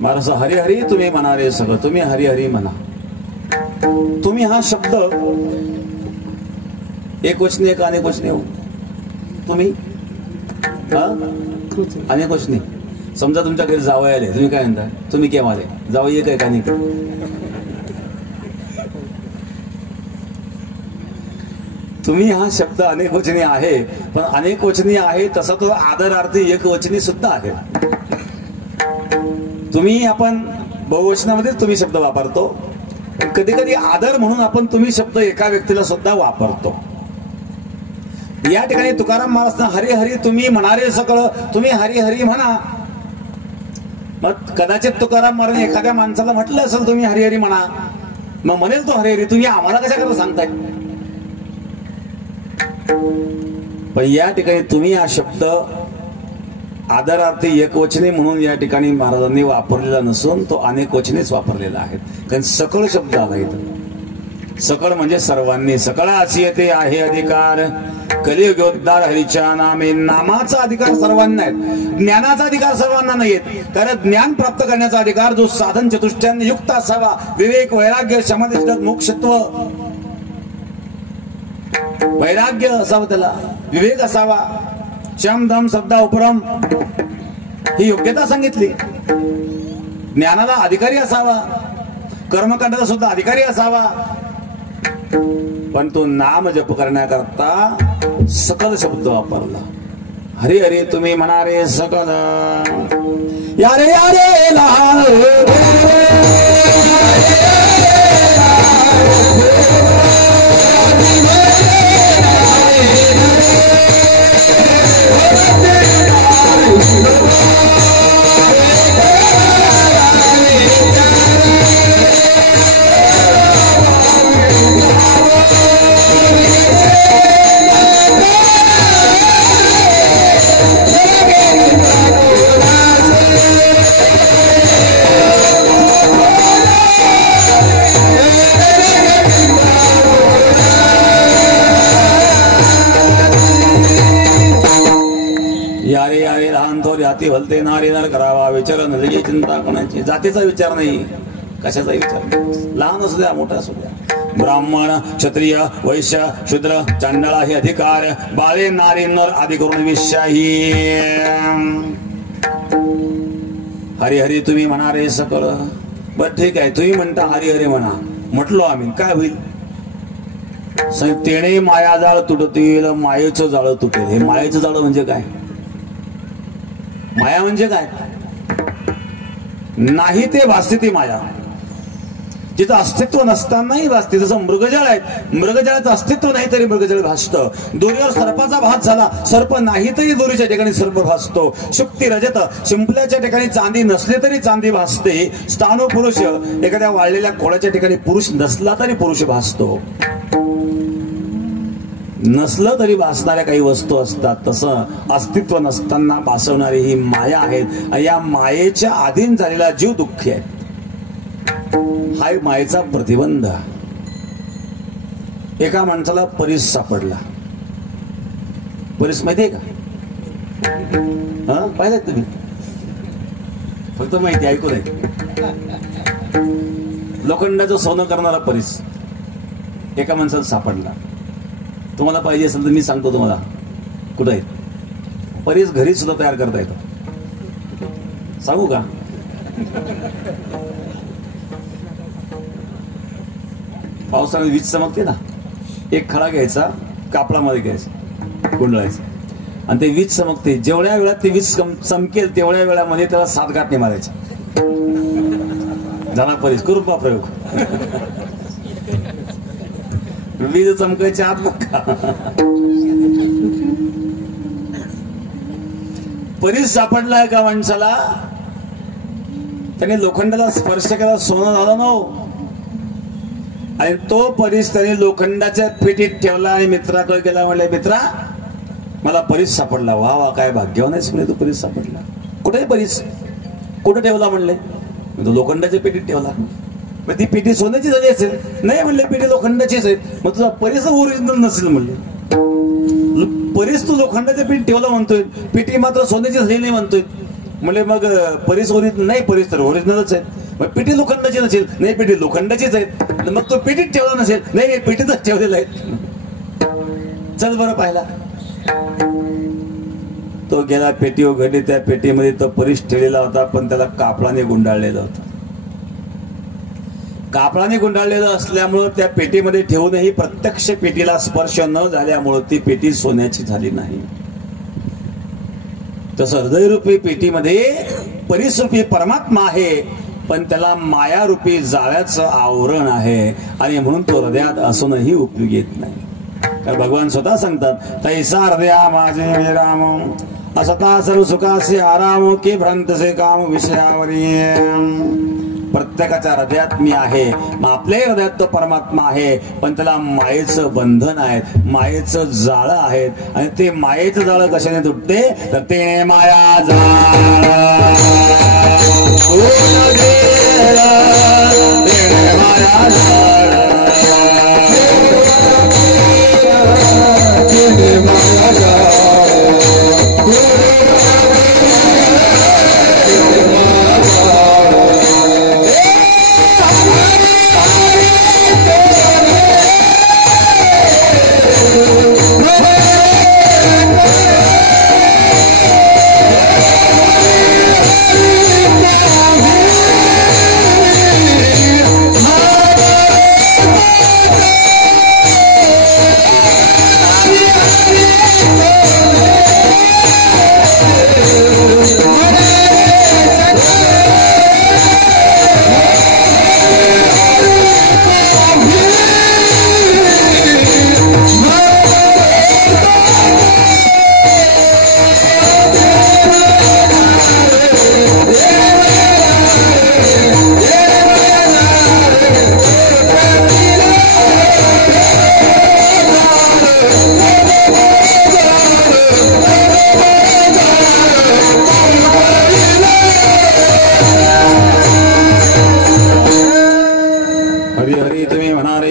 महाराज हरी हरी तुम्ही म्हणारे सगळं, तुम्ही हरी हरी म्हणा. तुम्ही हा शब्द एक वचनी का अनेक वचनी हो? तुम्ही अनेक वचनी. समजा तुमच्या घरी जावई आले, तुम्ही काय म्हणता? तुम्ही केव्हा आले? जावई एक आहे का नाही? तुम्ही हा शब्द अनेक वचनी आहे, पण अनेक वचनी आहे तसा तो आदरार्थी एक वचनी सुद्धा आहे. तुम्ही आपण बहुवचनामध्ये तुम्ही शब्द वापरतो, कधी कधी आदर म्हणून आपण तुम्ही शब्द एका व्यक्तीला सुद्धा वापरतो. या ठिकाणी तुकाराम महाराज हरी हरी तुम्ही म्हणारे सगळं, तुम्ही हरी हरी म्हणा. मग कदाचित तुकाराम महाराज एखाद्या माणसाला म्हटलं असेल तुम्ही हरी हरी म्हणा, मग म्हणेल तो हरी हरी, तुम्ही आम्हाला कशा करता सांगताय? पण या ठिकाणी तुम्ही हा शब्द आदरार्थी एकवचनी म्हणून या ठिकाणी महाराजांनी वापरलेला नसून तो अनेक वचनेच वापरलेला आहे. कारण सकळ शब्द आला इथं. सकळ म्हणजे सर्वांनी. सकळाची येते आहे अधिकार, कलियुगोद्धार हरीच्या नामे. नामाचा अधिकार सर्वांना आहे, ज्ञानाचा अधिकार सर्वांना नाहीत. कारण ज्ञान प्राप्त करण्याचा अधिकार जो साधन चतुष्टयाने युक्त असावा, विवेक वैराग्य शमनिष्ठ मोक्षत्व, वैराग्य असावं, त्याला विवेक असावा, शम दम श्रद्धा उपरम ही योग्यता सांगितली. ज्ञानाला अधिकारी असावा, कर्मकांडाला सुद्धा अधिकारी असावा. पण तो नाम जप करण्याकरता सकल शब्द वापरला. हरी हरी तुम्ही म्हणारे सकल. यारे यारे लहान यारे यारे लहान थोर याती भलते नारी नर करावा विचार नजरी चिंता कोणाची. जातीचा विचार नाही, कशाचा विचार. लहान असू द्या मोठा असू द्या, ब्राह्मण क्षत्रिय वैश्य शूद्र चांडाळा हे अधिकार, बाळे नारी नर आदी करून विषयाही. हरी हरी तुम्ही म्हणारे सकळ. बर ठीक आहे, तुम्ही म्हणता हरी हरी म्हणा, म्हटलो आम्ही, काय होईल? तेणे माया जाळ तुटतील, मायेचं जाळ तुटेल. हे मायेचं जाळ म्हणजे काय? माया म्हणजे काय? नाही ते भासते ती माया, जिथं अस्तित्व नसतानाही भासते. जसं मृगजळ आहे, मृगजळाचं अस्तित्व नाही तरी मृगजळ भासतं. दोरीवर सर्पाचा भास झाला, सर्प नाही तरी दोरीच्या ठिकाणी सर्प भासतो. शुक्ती रजत, शिंपल्याच्या ठिकाणी चांदी नसली तरी चांदी भासते. स्थाणू पुरुष, एखाद्या वाळलेल्या कोळ्याच्या ठिकाणी पुरुष नसला तरी पुरुष भासतो. नसलं तरी भासणाऱ्या काही वस्तू असतात, तसं अस्तित्व नसताना भासवणारी ही माया आहेत. या मायेच्या अधीन झालेला जीव दुःखी आहे. हा मायेचा प्रतिबंध. एका माणसाला परीस सापडला. परीस माहितीये का? पाहिजे तुम्ही? फक्त माहिती ऐकू नये. लोखंडाचं सोनं करणारा परीस एका माणसाला सापडला. तुम्हाला पाहिजे असेल तर मी सांगतो तुम्हाला कुठं आहे. परीस घरी सुद्धा तयार करता येतो. सांगू का? पावसाळ्यात वीज चमकते ना, एक खडा घ्यायचा, कापडामध्ये घ्यायचा, गुंडळायचा, आणि ते वीज चमकते. जेवढ्या वेळात ती वीज चमकेल तेवढ्या वेळामध्ये त्याला 7 गाठणे मारायचे. जाणार परीस करून पहा प्रयोग. वीज चमकायच्या आत बघा. परीस सापडला एका माणसाला, त्याने लोखंडाला स्पर्श केला, सोनं झालं ना. आणि तो परीस त्याने लोखंडाच्या पेटीत ठेवला आणि मित्राकडे गेला. म्हणले, मित्रा मला परीस सापडला. वा वा, काय भाग्यवान आहेस म्हणे, तो परीस सापडला. कुठे परीस? कुठे ठेवला म्हणले? तो लोखंडाच्या पेटीत ठेवला. मग ती पेटी सोन्याची झाली असेल? नाही म्हणले, पेटी लोखंडाचीच आहे. मग तुझा परीस ओरिजिनल नसेल म्हणले. परीस तू लोखंडाचे पीठ ठेवलं म्हणतोय, पेटी मात्र सोन्याची झाली नाही म्हणतोय. म्हणजे मग परीस ओरिजिनल नाही, परीस तर ओरिजिनलच आहे. मग पेटी लोखंडाची नसेल, नाही पेटी लोखंडाचीच आहे. मग तो पेटीत ठेवला नसेल, नाही पेटीतच ठेवलेला आहे. चल बरं पाहिला. तो गेला, पेटी उघडली, त्या पेटीमध्ये तो परीस ठेवलेला होता, पण त्याला कापडाने गुंडाळलेलं होतं. कापडाने गुंडाळलेलं असल्यामुळं त्या पेटीमध्ये ठेवूनही प्रत्यक्ष पेटीला स्पर्श न झाल्यामुळं ती पेटी सोन्याची झाली नाही. तसं हृदयरूपी पेटीमध्ये परीसरूपी परमात्मा आहे, पण त्याला मायारूपी जाळ्याचं आवरण आहे, आणि म्हणून तो हृदयात असूनही उपयोगी येत नाही. तर भगवान स्वतः सांगतात, तैसा हृदया माझे विराम असता सर्व सुखासे आराम के भ्रांतसे काम विषयावरी. प्रत्येकाच्या हृदयात मी आहे. मग आपल्या हृदयात तो परमात्मा आहे, पण त्याला मायेचं बंधन आहे, मायेचं जाळं आहे. आणि ते मायेचं जाळं कशाने तुटते, तर ते माया जाळ माया जाळ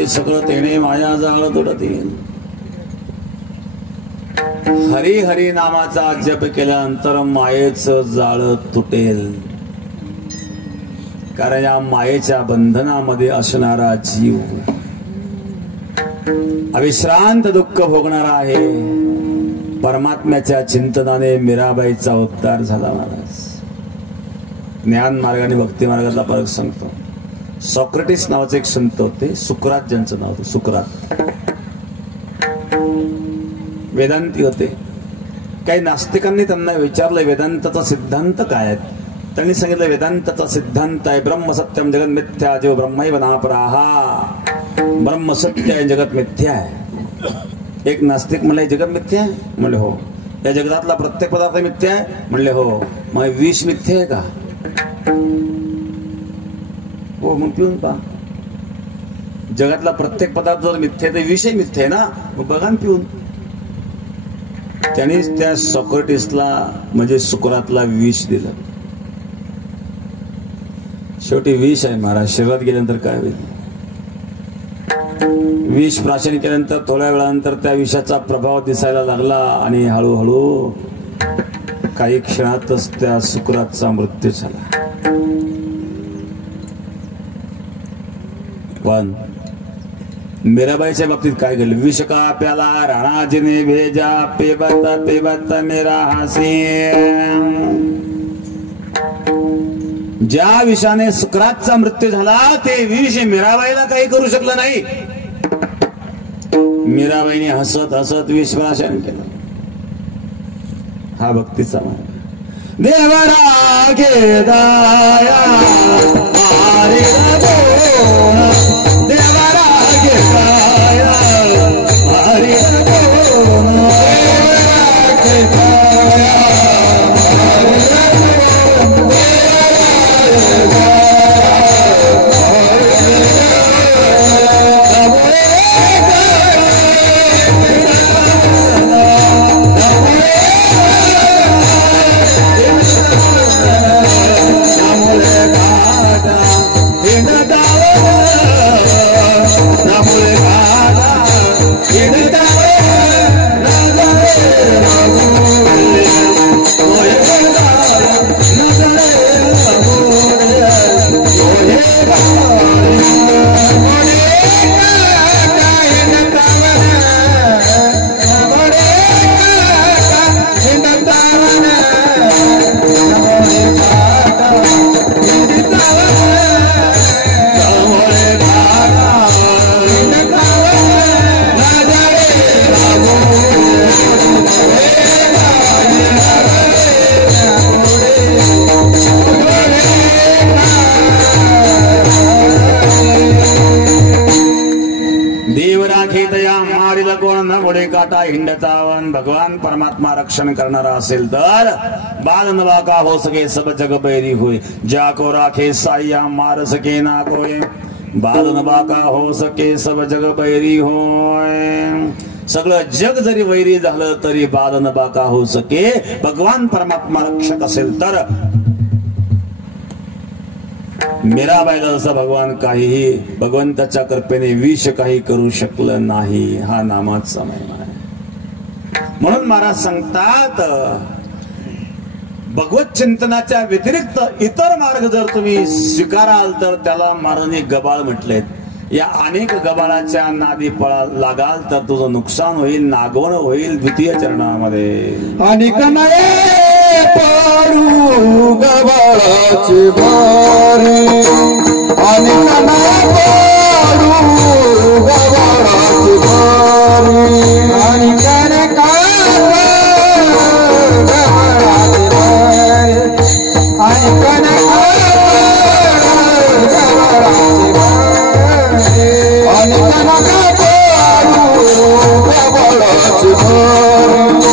सगळं तेने माया जाळ तुडतील. हरी हरी नामाचा जप केल्यानंतर मायेचं जाळ तुटेल. कारण या मायेच्या बंधनामध्ये असणारा जीव अविश्रांत दुःख भोगणारा आहे. परमात्म्याच्या चिंतनाने मीराबाईचा उद्धार झाला. महाराज ज्ञान मार्ग आणि भक्ती मार्गातला फरक सांगतो. सॉक्रेटिस नावाचे एक संत होते, सुकरात ज्यांचं नाव होतं, सुकरात वेदांती होते. काही नास्तिकांनी त्यांना विचारलं वेदांताचा सिद्धांत काय आहे. त्यांनी सांगितलं वेदांताचा सिद्धांत आहे ब्रह्म सत्यम जगत मिथ्या जीव ब्रह्मैव नापराहा. ब्रह्म सत्य आहे, जगत मिथ्या आहे. एक नास्तिक म्हणले जगत मिथ्या आहे, म्हणले हो. या जगतातला प्रत्येक पदार्थ मिथ्या आहे, म्हणले हो. मग विष मिथ्या आहे का, हो. मग पिऊन पहा. जगातला प्रत्येक पदार्थ जर मिथ्या आहे तर विषय मिथ्या आहे ना, मग बघा ना पिऊन. त्यानेच त्या सॉक्रेटिसला म्हणजे सुकरातला विष दिलं. शेवटी विष आहे महाराज, शरीरात गेल्यानंतर काय होईल. विष प्राशन केल्यानंतर थोड्या वेळानंतर त्या विषाचा प्रभाव दिसायला लागला आणि हळूहळू काही क्षणातच त्या सुकरातचा मृत्यू झाला. पण मीराबाईच्या बाबतीत काय घडलं. विष का प्याला राणाजीने भेजा पेबत पेबत मेरा हासी. ज्या विषाने सुकरातचा मृत्यू झाला ते विष मीराबाईला काही करू शकलं नाही. मीराबाईने हसत हसत विष प्राशन केलं. हा भक्तीचा मार्ग. देवरा घे दाया देवरा घे दाया हरी घोडे काटा हिंडतावन भगवान परमात्मा रक्षण करणारा असेल तर बाल नवा का हो सके सब जग बैरी होय जाको राखे साया मार सके ना कोय बाल नवा का हो सके सब जग बैरी होय सगळं जग जरी वैरी झालं तरी बाल नवा का हो सके भगवान परमात्मा रक्षक असेल तर मीराबाईला जसं भगवान काहीही भगवंताच्या कृपेने विष काही करू शकलं नाही हा नामाचा महिमा आहे म्हणून महाराज सांगतात भगवत चिंतनाच्या व्यतिरिक्त इतर मार्ग जर तुम्ही स्वीकाराल तर त्याला महाराजांनी गबाळ म्हटलेत या अनेक गबाळाच्या नादी पळा लागाल तर तुझं नुकसान होईल नागवण होईल द्वितीय चरणामध्ये अनेक पाडू गबाळाची बारी अनेक पाडू गबाळाची बारी अनेक गबाळाची बारी अनेक गबाळाची बारी अनेक पाडू गबाळाची बारी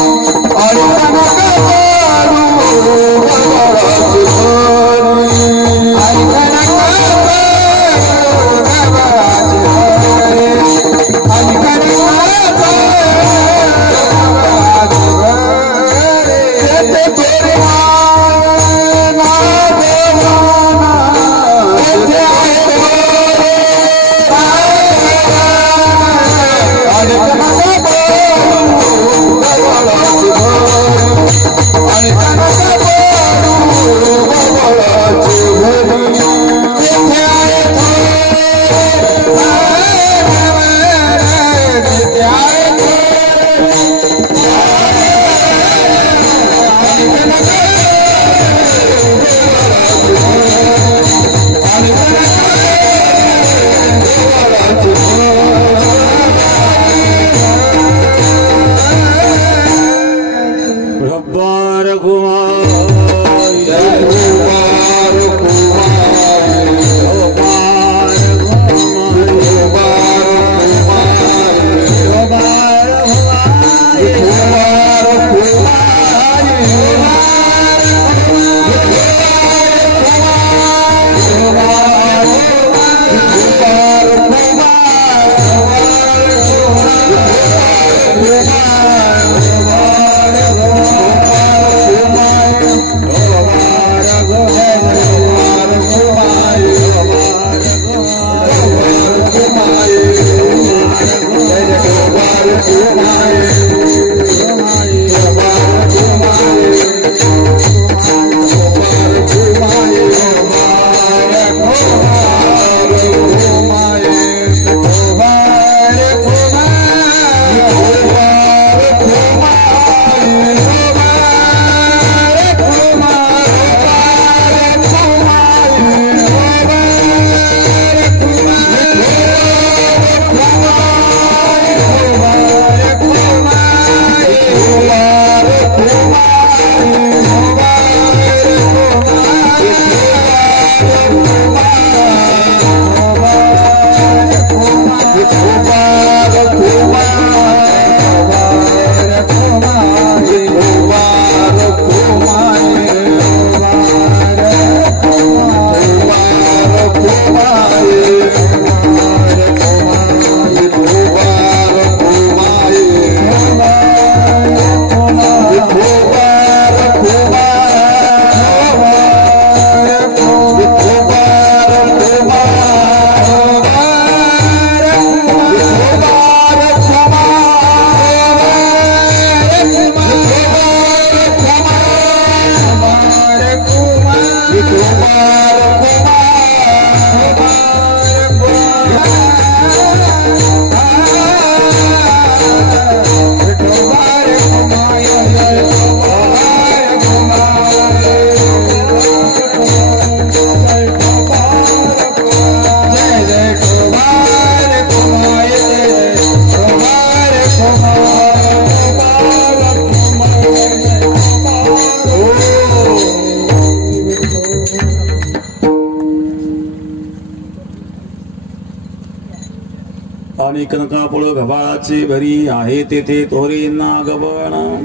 आणि कनकापुळ गबाळाची भरी आहे तेथे तोरी नागबण.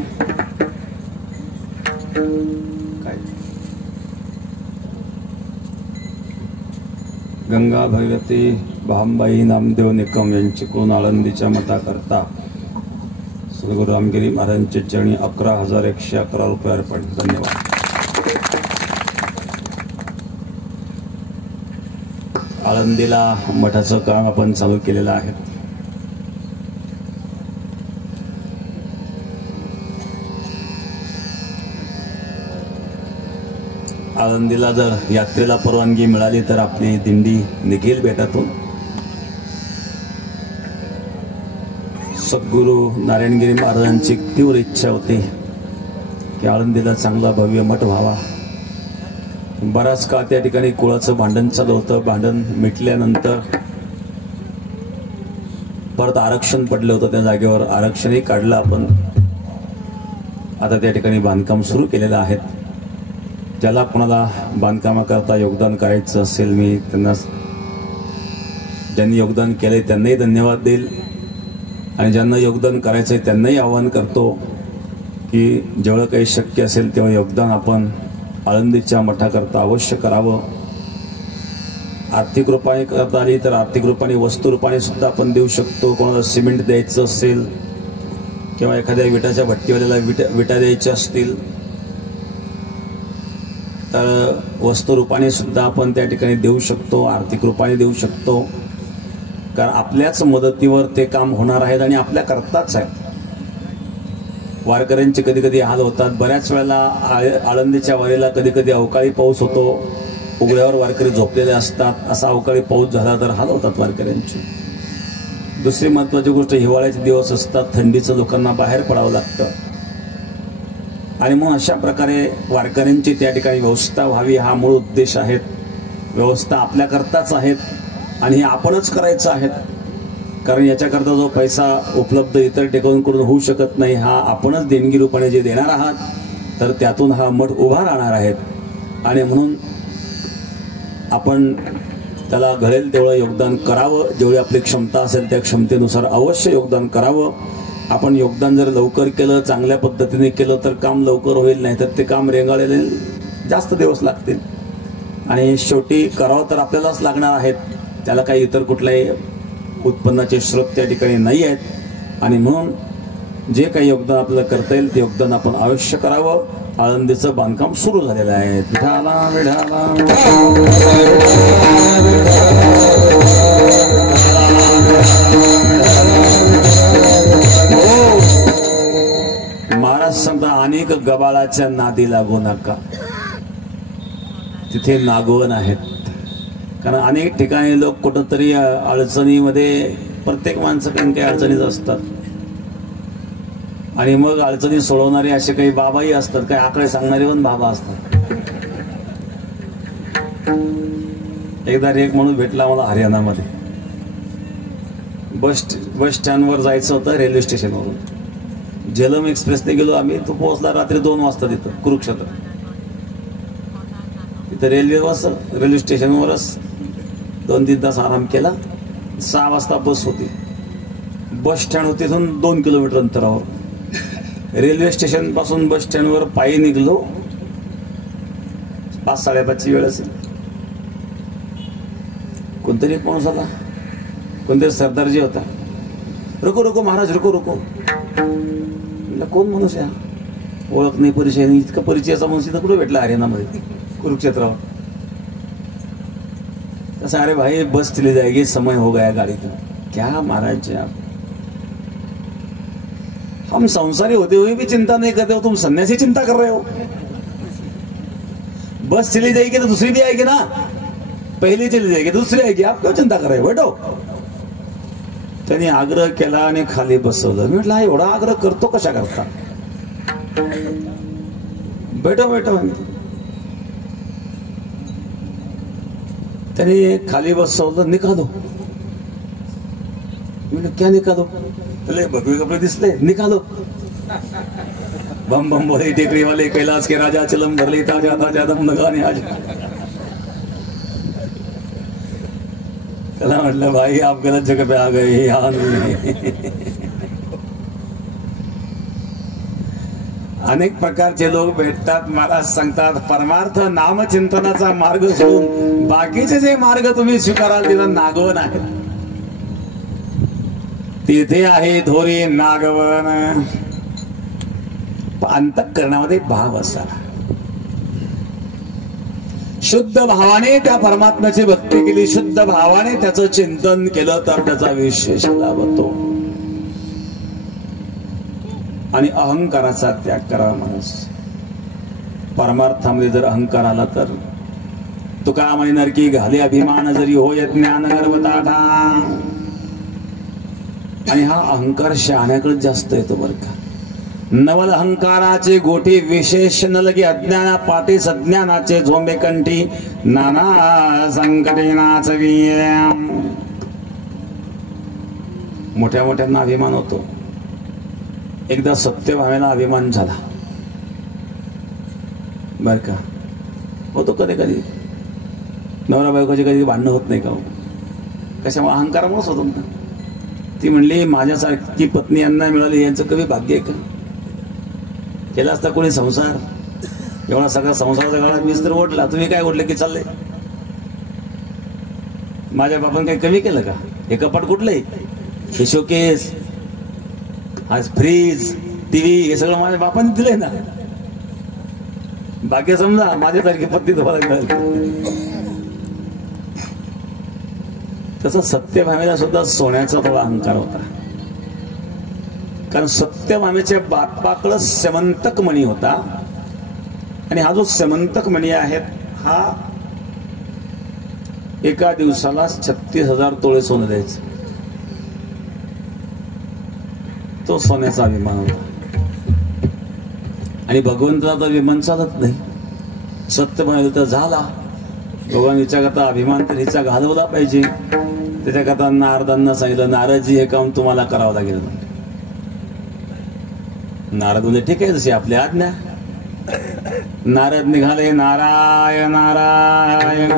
गंगा भगवती भामबाई नामदेव निकम यांची कोण आळंदीच्या मठाकरता सद्गुरू रामगिरी महाराजांच्या चरणी 11,111 रुपये अर्पण. धन्यवाद. आळंदीला मठाचं काम आपण चालू केलेलं आहे. आळंदीला जर यात्रेला परवानगी मिळाली तर आपली दिंडी निघेल बेटातून. सद्गुरू नारायणगिरी महाराजांची तीव्र इच्छा होती की आळंदीला चांगला भव्य मठ व्हावा. बराच काळ त्या ठिकाणी कुळाचं भांडण चालू होतं. भांडण मिटल्यानंतर परत आरक्षण पडलं होतं. त्या जागेवर आरक्षणही काढलं आपण. आता त्या ठिकाणी बांधकाम सुरू केलेलं आहे. ज्याला कोणाला बांधकामाकरता योगदान करायचं असेल मी त्यांना, ज्यांनी योगदान केलंय त्यांनाही धन्यवाद देईल आणि ज्यांना योगदान करायचंय त्यांनाही आवाहन करतो की जेवढं काही शक्य असेल तेवढं योगदान आपण आळंदीच्या मठाकरता अवश्य करावं. आर्थिक रूपाने करता आली तर आर्थिक रूपाने, वस्तू रूपाने सुद्धा आपण देऊ शकतो. कोणाला सिमेंट द्यायचं असेल किंवा एखाद्या विटाच्या भट्टीवाल्याला विटा द्यायच्या असतील तर वस्तू रूपाने सुद्धा आपण त्या ठिकाणी देऊ शकतो, आर्थिक रूपाने देऊ शकतो. कारण आपल्याच मदतीवर ते काम होणार आहेत आणि आपल्या करताच आहे. वारकऱ्यांचे कधी कधी हाल होतात. बऱ्याच वेळेला आळंदीच्या वारीला कधी कधी अवकाळी पाऊस होतो. उघड्यावर वारकरी झोपलेले असतात. असा अवकाळी पाऊस झाला तर हाल होतात वारकऱ्यांचे. दुसरी महत्वाची गोष्ट, हिवाळ्याचे दिवस असतात, थंडीचं लोकांना बाहेर पडावं लागतं आणि मग अशा प्रकारे वारकऱ्यांची त्या ठिकाणी व्यवस्था व्हावी हा मूळ उद्देश आहे. व्यवस्था आपल्याकरताच आहेत आणि हे आपणच करायचं आहे. कारण याच्याकरता जो पैसा उपलब्ध इतर ठिकाणकडून होऊ शकत नाही, हा आपणच देणगी रूपाने जे देणार आहात तर त्यातून हा मठ उभा राहणार आहेत. आणि म्हणून आपण त्याला घडेल तेवढं योगदान करावं. जेवढी आपली क्षमता असेल त्या क्षमतेनुसार अवश्य योगदान करावं. आपण योगदान जर लवकर केलं, चांगल्या पद्धतीने केलं तर काम लवकर होईल, नाही तर ते काम रेंगाळलेले जास्त दिवस लागतील. आणि शेवटी करावं तर आपल्यालाच लागणार आहेत. त्याला काही इतर कुठलाही उत्पन्नाचे स्रोत त्या ठिकाणी नाही आहेत. आणि म्हणून जे काही योगदान आपल्याला करता येईल ते योगदान आपण अवश्य करावं. आळंदीचं बांधकाम सुरू झालेलं आहे. विठाला विठाला महाराज सांगता, अनेक गबाळाच्या नादी लागू नका. तिथे नागवण आहेत. कारण अनेक ठिकाणी लोक कुठंतरी अडचणीमध्ये, प्रत्येक माणसाकडे काही अडचणीच असतात आणि मग अडचणी सोडवणारे असे काही बाबाही असतात, काही आकडे सांगणारे पण बाबा असतात. एकदा एक माणूस भेटला मला हरियाणामध्ये. बस स्टँडवर जायचं होतं रेल्वे स्टेशनवरून. झेलम एक्सप्रेसने गेलो आम्ही. तो पोहोचला रात्री 2 वाजता तिथं कुरुक्षेत्र. तिथं रेल्वे स्टेशनवरच 2-3 तास आराम केला. 6 वाजता बस होती. बस स्टँड होती तिथून 2 किलोमीटर अंतरावर. रेल्वे स्टेशन पासून बस स्टँडवर पायी निघलो. 5-5:30ची वेळ असेल. कोणतरी एक माणूस आला, कोणतरी सरदारजी होता. रुको रुको महाराज, रुको रुको. कोण माणूस या, ओळख नाही, परिचय नाही. इतका परिचयाचा माणूस इथं कुठे भेटला हरियाणामध्ये, कुरुक्षेत्रावर. तसा, अरे भाई बस चली जाएगी, समय हो गया गाड़ी का. क्या महाराज जी आप, हम संसारी होते हुए भी चिंता नहीं करते हो, तुम सन्यासी चिंता कर रहे हो. बस चली जाएगी तो दूसरी भी आएगी ना. पहली चली जाएगी दूसरी आएगी, आप क्यों चिंता कर रहे हो, बैठो. त्यांनी आग्रह केला आणि खाली बसवलं. मी म्हटलं हा एवढा आग्रह करतो कशा करता. बैठो बैठो. त्यांनी खाली बसवलं. निकालो. मी क्या निकालो. भगवे कपडे दिसले. निकालो. बम बम बोले टेकरी वाले, कैलाश के राजा, चलम भरले ताजा ताजा दम लगाने आज. त्याला म्हटलं भाई आप गलत जगह पे आ गए, यहाँ नहीं. अनेक प्रकारचे लोक भेटतात, महाराज सांगतात परमार्थ नामचिंतनाचा मार्ग सोडून बाकीचे जे मार्ग तुम्ही स्वीकाराल तिला नागवन आहे. तिथे आहे थोरी नागवन. अंतःकरणामध्ये भाव असावा. शुद्ध भावाने त्या परमात्म्याची भक्ती केली, शुद्ध भावाने त्याचं चिंतन केलं तर त्याचा विशेष लाभ होतो. आणि अहंकाराचा त्याग करावा माणूस. परमार्थामध्ये जर अहंकार आला तर तुका म्हणे नरकी घाले अभिमान जरी होय ज्ञान गर्वताठा. आणि हा अहंकार शहाण्याकडे जास्त येतो बर का. नवल अहंकाराचे गोठी विशेष न लगे अज्ञाना पाठी सज्ञानाचे झोंबे कंठी नाना संकटे नाचवी. मोठ्या मोठ्यांना अभिमान होतो. एकदा सत्यभामेला अभिमान झाला बर का. होतो कधी कधी नवरा बायकोची कधी भांडणं होत नाही का? कशामुळे? अहंकारामुळेच होतो ना. ती म्हणली माझ्यासारखी पत्नी यांना मिळाली यांचं कधी भाग्य आहे का? केला असता कोणी संसार? एवढा सगळा संसाराचा काळात मीच तर ओढला, तुम्ही काय ओढले की चालले? माझ्या बापाने काही कमी केलं का? हे कपाट कुठलंय, हे शोकेस, आज फ्रीज, टीव्ही हे सगळं माझ्या बापाने दिलंय ना. भाग्य समजा माझ्यासारखी पत्नी तुम्हाला मिळाली. तसं सत्यभामेला सुद्धा सोन्याचा थोडा अहंकार होता. कारण सत्यभामेच्या बापाकडं समंतक मणी होता. आणि हा जो समंतक मणी आहे हा एका दिवसाला 36,000 तोळे सोनं द्यायचं. तो सोन्याचा अभिमान होता. आणि भगवंताचा अभिमान चालत नाही. सत्यभामे तर झाला. भगवान हिच्याकरता अभिमान तर हिचा घालवला पाहिजे. त्याच्याकरता नारदांना सांगितलं नारदजी हे काम तुम्हाला करावं लागेल. नारद म्हणजे ठीक आहे जशी आपली आज्ञा. नारद निघाले नारायण नारायण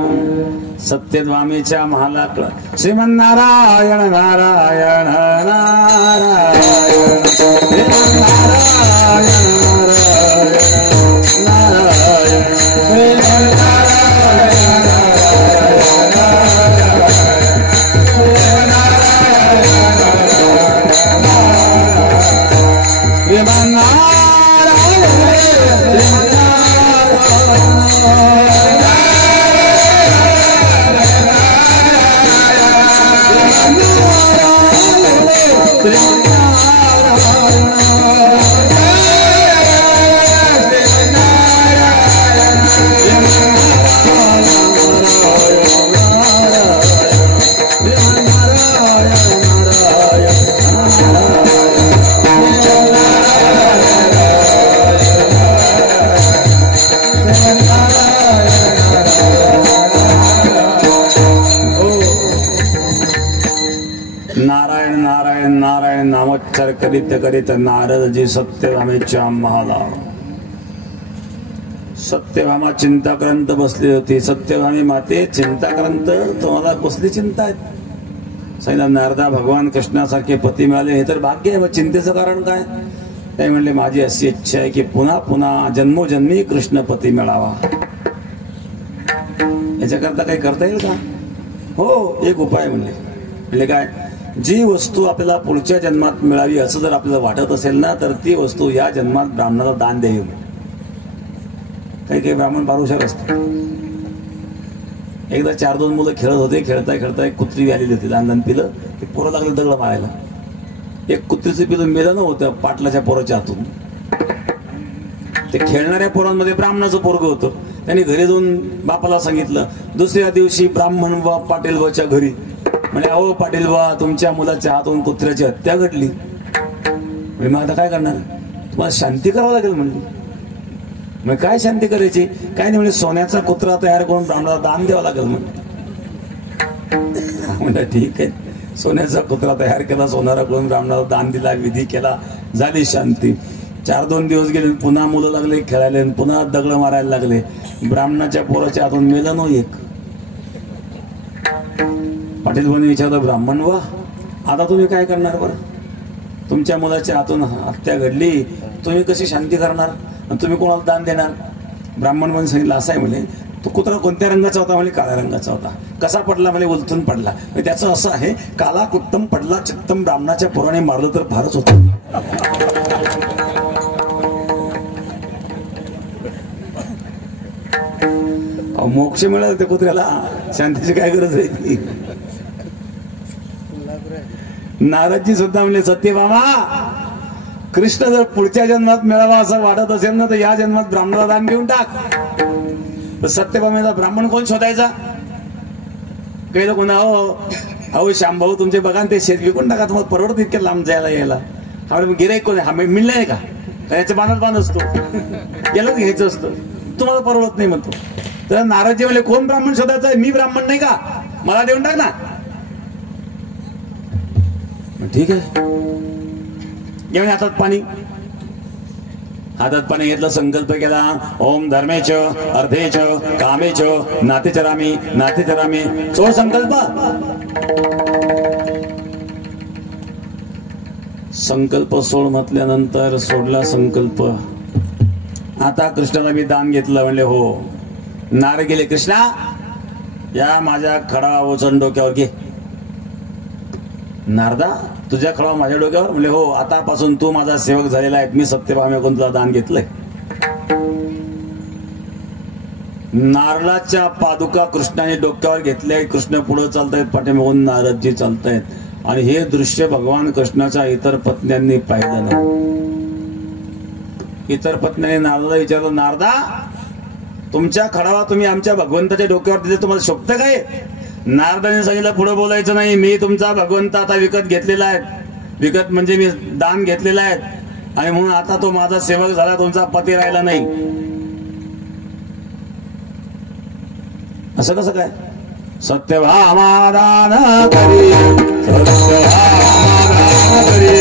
सत्यभामेच्या महालाकडं. श्रीमन नारायण नारायण नारायण श्रीमन नारायण नारायण नारायण नामोच्चार करीत करीत नारदजी सत्यभामेच्या महाला. सत्यभामा चिंताक्रांत बसली होती. सत्यभामे माते चिंताक्रांत तुम्हाला कसली चिंता आहे? सांगितलं नारदा भगवान कृष्णासारखे पती मिळाले हे तर भाग्य आहे. मग चिंतेचं कारण काय? ते म्हणले माझी अशी इच्छा आहे की पुन्हा पुन्हा जन्मोजन्मी कृष्णपती मिळावा. याच्याकरता काही करता येईल का? हो एक उपाय म्हणले काय? जी वस्तू आपल्याला पुढच्या जन्मात मिळावी असं जर आपल्याला वाटत असेल ना तर ती वस्तू या जन्मात ब्राह्मणाला दान द्यावी. काही काही ब्राह्मण फार हुशार असतात. एकदा 4-2 मुलं खेळत होते. खेळता खेळता एक कुत्री आलेली होती. लहान पिलं ते पोरं लागले दगड मारायला. एक कुत्रीचं पिलं मेलं नव्हतं पाटलाच्या पोराच्या हातून. ते खेळणाऱ्या पोरांमध्ये ब्राह्मणाचं पोरग होतं. त्यांनी घरी जाऊन बापाला सांगितलं. दुसऱ्या दिवशी ब्राह्मण वा पाटील बाच्या घरी म्हणजे अहो पाटील बा तुमच्या मुलाच्या हातून कुत्र्याची हत्या घडली. मग आता काय करणार? तुम्हाला शांती करावं लागेल म्हणली. मग काय शांती करायची? काय नाही म्हणजे सोन्याचा कुत्रा तयार करून ब्राह्मणाला दान द्यावं लागेल. म्हणजे ठीक आहे. सोन्याचा कुत्रा तयार केला, सोनारा करून ब्राह्मणाला दान दिला, विधी केला, झाली शांती. 4-2 दिवस गेले. पुन्हा मुलं लागले खेळायला. पुन्हा दगड मारायला लागले. ब्राह्मणाच्या पोराच्या हातून मेलं न एक. पाटील भाऊने विचारलं, ब्राह्मण वा आता तुम्ही काय करणार बरं? तुमच्या मुलाच्या हातून हत्या घडली, तुम्ही कशी शांती करणार? तुम्ही कोणाला दान देणार? ब्राह्मण भाऊने सांगितलं, असं आहे म्हणे, तो कुत्रा कोणत्या रंगाचा होता? म्हणजे काळ्या रंगाचा होता. कसा पडला? म्हणजे उलटून पडला. त्याचं असं आहे, काला कुट्टम पडला चित्तम, ब्राह्मणाच्या पोराने मारलं तर फारच होतं. मोक्ष मिळाला त्या कुत्र्याला, शांतीची काय गरज आहे? नारदजी सुद्धा म्हणले, सत्यभामा कृष्ण जर पुढच्या जन्मात मिळावा असं वाटत असेल ना, तर या जन्मात ब्राह्मणाला दान देऊन टाक. सत्यभामेचा ब्राह्मण कोण शोधायचा? काही लोक म्हणा, अहो श्यामभाऊ तुमचे बघा ते शेत विकून टाका, तुम्हाला परवडत इतक्या लांब जायला यायला. हा गिराईक कोण? हा मिळलं नाही का? याच्या बांधात बांध असतो, यालाच घ्यायचं असतं, तुम्हाला परवडत नाही म्हणतो. तर नारदजी म्हणले, कोण ब्राह्मण शोधायचा आहे? मी ब्राह्मण नाही का? मला देऊन टाक ना. ठीक आहे, घेऊन हातात पाणी. हातात पाणी घेतलं, संकल्प केला, ओम धर्मेच अर्थेच कामेच नातेचरामी नातेचरामी. सोड संकल्प. संकल्प सोड म्हटल्यानंतर सोडला संकल्प. आता कृष्णाला मी दान घेतलं. म्हणले हो. नारद गेले, कृष्णा या माझ्या खडा ओचन डोक्यावर घे. नारदा तुझ्या खडा माझ्या डोक्यावर? म्हणले हो, आतापासून तू माझा सेवक झालेला आहे. मी सत्यभामेकडून तुला दान घेतलंय. नारळाच्या पादुका कृष्णाने डोक्यावर घेतल्या. कृष्ण पुढे चालतायत, पाठीमागून नारदजी चालतायत. आणि हे दृश्य भगवान कृष्णाच्या इतर पत्न्यांनी पाहिलं नाही. इतर पत्न्यांनी नारदाला विचारलं, नारदा तुमच्या खडावा तुम्ही आमच्या भगवंताच्या डोक्यावर दिले, तुम्हाला शोभतं काय? नारदाने सांगितलं, पुढे बोलायचं नाही, मी तुमचा भगवंत आता विकत घेतलेला आहे. विकत म्हणजे मी दान घेतलेला आहे, आणि म्हणून आता तो माझा सेवक झाला, तुमचा पती राहिला नाही. असं कसं काय? सत्यभामादान करी, सत्यभामादान करी,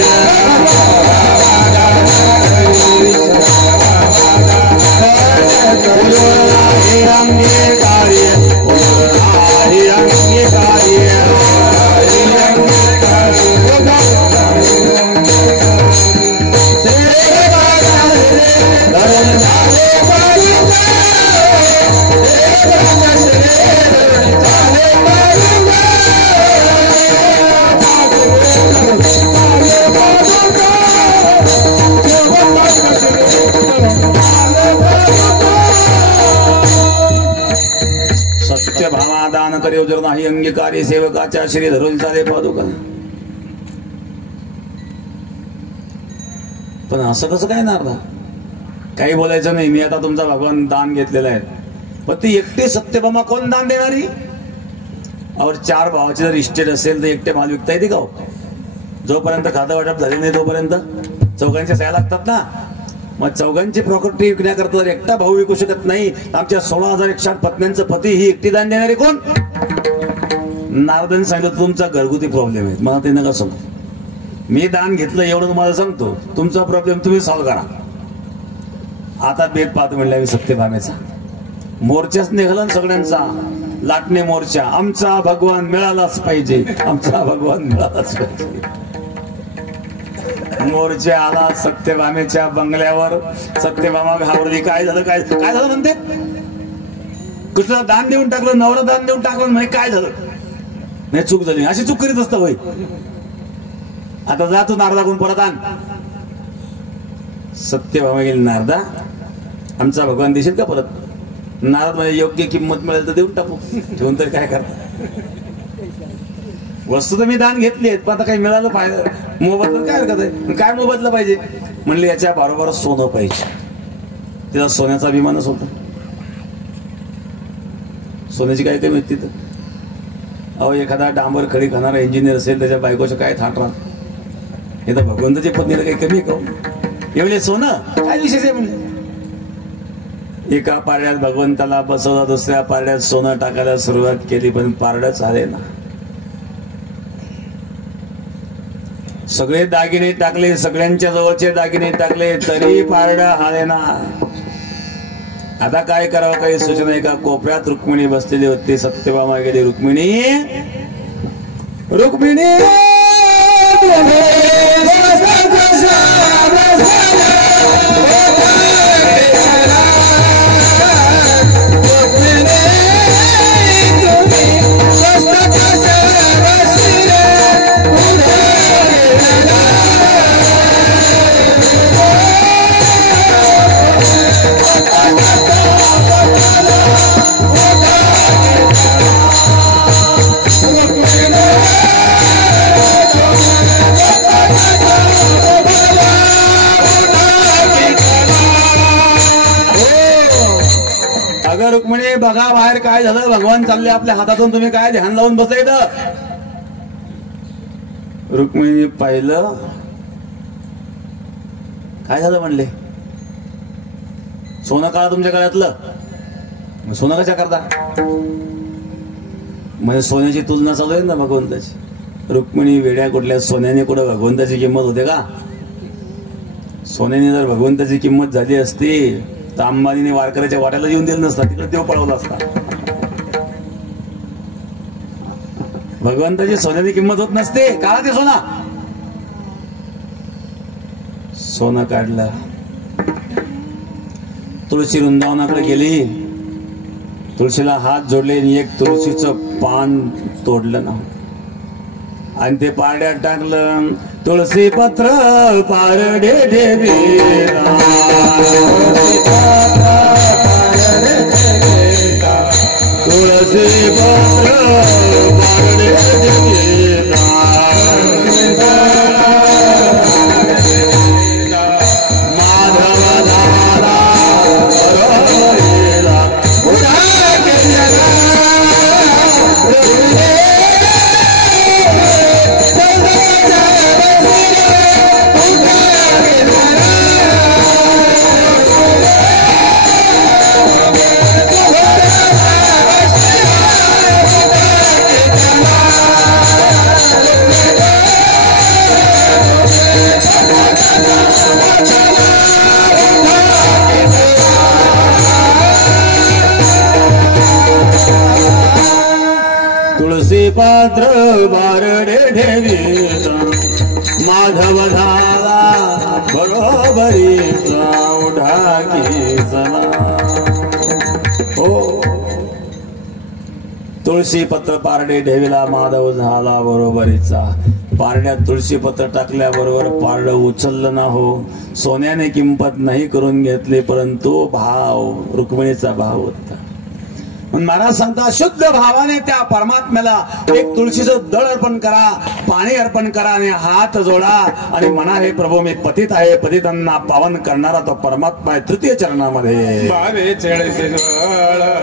सत्यभामादान करी जर नाही अंगीकारी सेवकाच्या श्री धरून चाले पादुका. पण असं कसं काय? नारदा काही बोलायचं नाही, मी आता तुमचा भगवान दान घेतलेला आहे. पण ती एकटी सत्यभामा कोण दान देणारी? और 4 भावाची जर इस्टेट असेल तर एकटे माल विकता येते का? जोपर्यंत खातं वाटप झाले नाही तोपर्यंत चौघांच्या सह्या लागतात ना. मग चौघांची प्रॉपर्टी विकण्याकरता एकटा भाऊ विकू शकत नाही. आमच्या 16,160 पत्न्यांचं पती ही एकटी दान देणारी कोण? नारदाने सांगितलं, तुमचा घरगुती प्रॉब्लेम आहे, मला ते नका सांगू. मी दान घेतलं एवढं तुम्हाला सांगतो, तुमचा प्रॉब्लेम तुम्ही सॉल्व्ह करा. आता बेत पाहतो म्हणलं मी सत्यभामेचा. मोर्चाच निघाला सगळ्यांचा, लाटणे मोर्चा. आमचा भगवान मिळालाच पाहिजे, आमचा भगवान मिळालाच पाहिजे. मोर्चा आला सत्यभामेच्या बंगल्यावर. सत्यभामा घाबरली, काय झालं काय काय झालं म्हणते. कृष्णाला दान देऊन टाकलं, नवरा दान देऊन टाकलं, म्हणजे काय झालं? नाही चूक झाली, अशी चूक करीत असतं होय. आता जातो नारदाकडून परत आण. सत्यभामा गेली, नारदा आमचा भगवान देशील का परत? नारद म्हणजे योग्य किंमत मिळेल तर देऊन टाकू, ठेवून तरी काय करता. वस्तू तर मी दान घेतली आहेत, पण आता काही मिळालं फायदा मोबदला काय हरकत आहे? काय मोबदला पाहिजे? म्हणले याच्या बरोबर सोनं पाहिजे. त्याचा सोन्याचा अभिमानच होता. सोन्याची काय कमी तिथं? अहो एखादा डांबर खडी खाणारा इंजिनियर असेल, त्याच्या बायकोचं काय थाट राहत. हे तर भगवंताची पत्नीला काही कमी आहे का? हे म्हणजे सोनं काय विशेष आहे? म्हणजे एका पारड्यात भगवंताला बसवला, दुसऱ्या पारड्यात सोनं टाकायला सुरुवात केली, पण पारडच आले ना. सगळे दागिने टाकले, सगळ्यांच्या जवळचे दागिने टाकले, तरी पारड आले ना. आता काय करावं काही सूचना. एका कोपऱ्यात रुक्मिणी बसलेली होती. सत्यभामा गेली, रुक्मिणी रुक्मिणी रुक्मिणी बघा बाहेर काय झालं, भगवान चालले आपल्या हातातून, तुम्ही काय ध्यान लावून बसले इथं. रुक्मिणी पाहिलं काय झालं म्हणले, सोनं काढा तुमच्या गळ्यातलं. सोनं कशा करता, म्हणजे सोन्याची तुलना चालू आहे ना भगवंताची. रुक्मिणी वेड्या कुठल्या, सोन्याने कुठं भगवंताची किंमत होते का. सोन्याने जर भगवंताची किंमत झाली असती तर अंबानीने वारकऱ्याच्या वाट्याला येऊन दिलं नसता, तिकडे देव पळवला असता. भगवंताची सोन्याची किंमत होत नसते. काढा ते सोना. सोनं काढलं. तुळशी वृंदावनाकडे गेली, तुळशीला हात जोडले आणि एक तुळशीचं पान तोडलं ना आणि ते पारड्यात टाकलं. तुळशी पत्र पारडे देवी, तुळशी पत्र पारडे देवी, माधव झाला बरोबरीला उडा केला. तुळशी पात्र बारडे ठेवीचा, माधव झाला बरोबरीचा उठा की चला. हो, तुळशी पत्र पारडे ठेवीला, माधव झाला बरोबरीचा. पारड्यात तुळशी पत्र टाकल्याबरोबर पारड उचललं ना हो. सोन्याने किंमत नाही करून घेतली, परंतु भाव, रुक्मिणीचा भाव होता. महाराज सांगता शुद्ध भावाने त्या परमात्म्याला एक तुळशीचं दळ अर्पण करा, पाणी अर्पण करा आणि हात जोडा आणि म्हणा, हे प्रभू मी पतित आहे, पतितांना पावन करणारा तो परमात्मा आहे. तृतीय चरणामध्ये बावे चळसे जोडा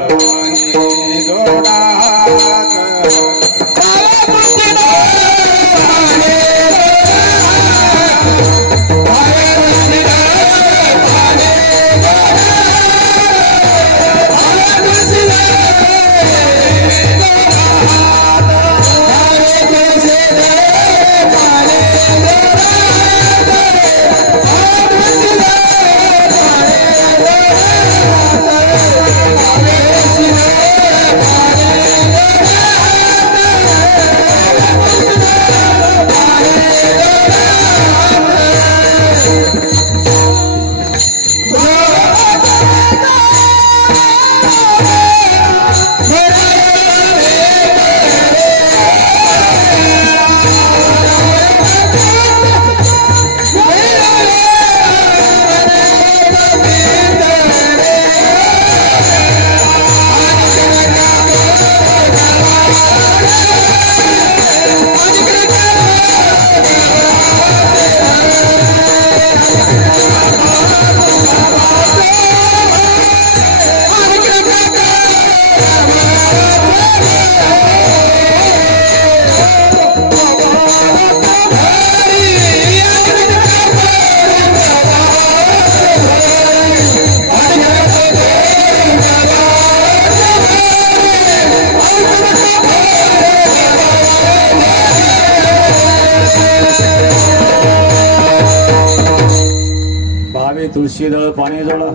तुळशी दळ पाणी जोडा.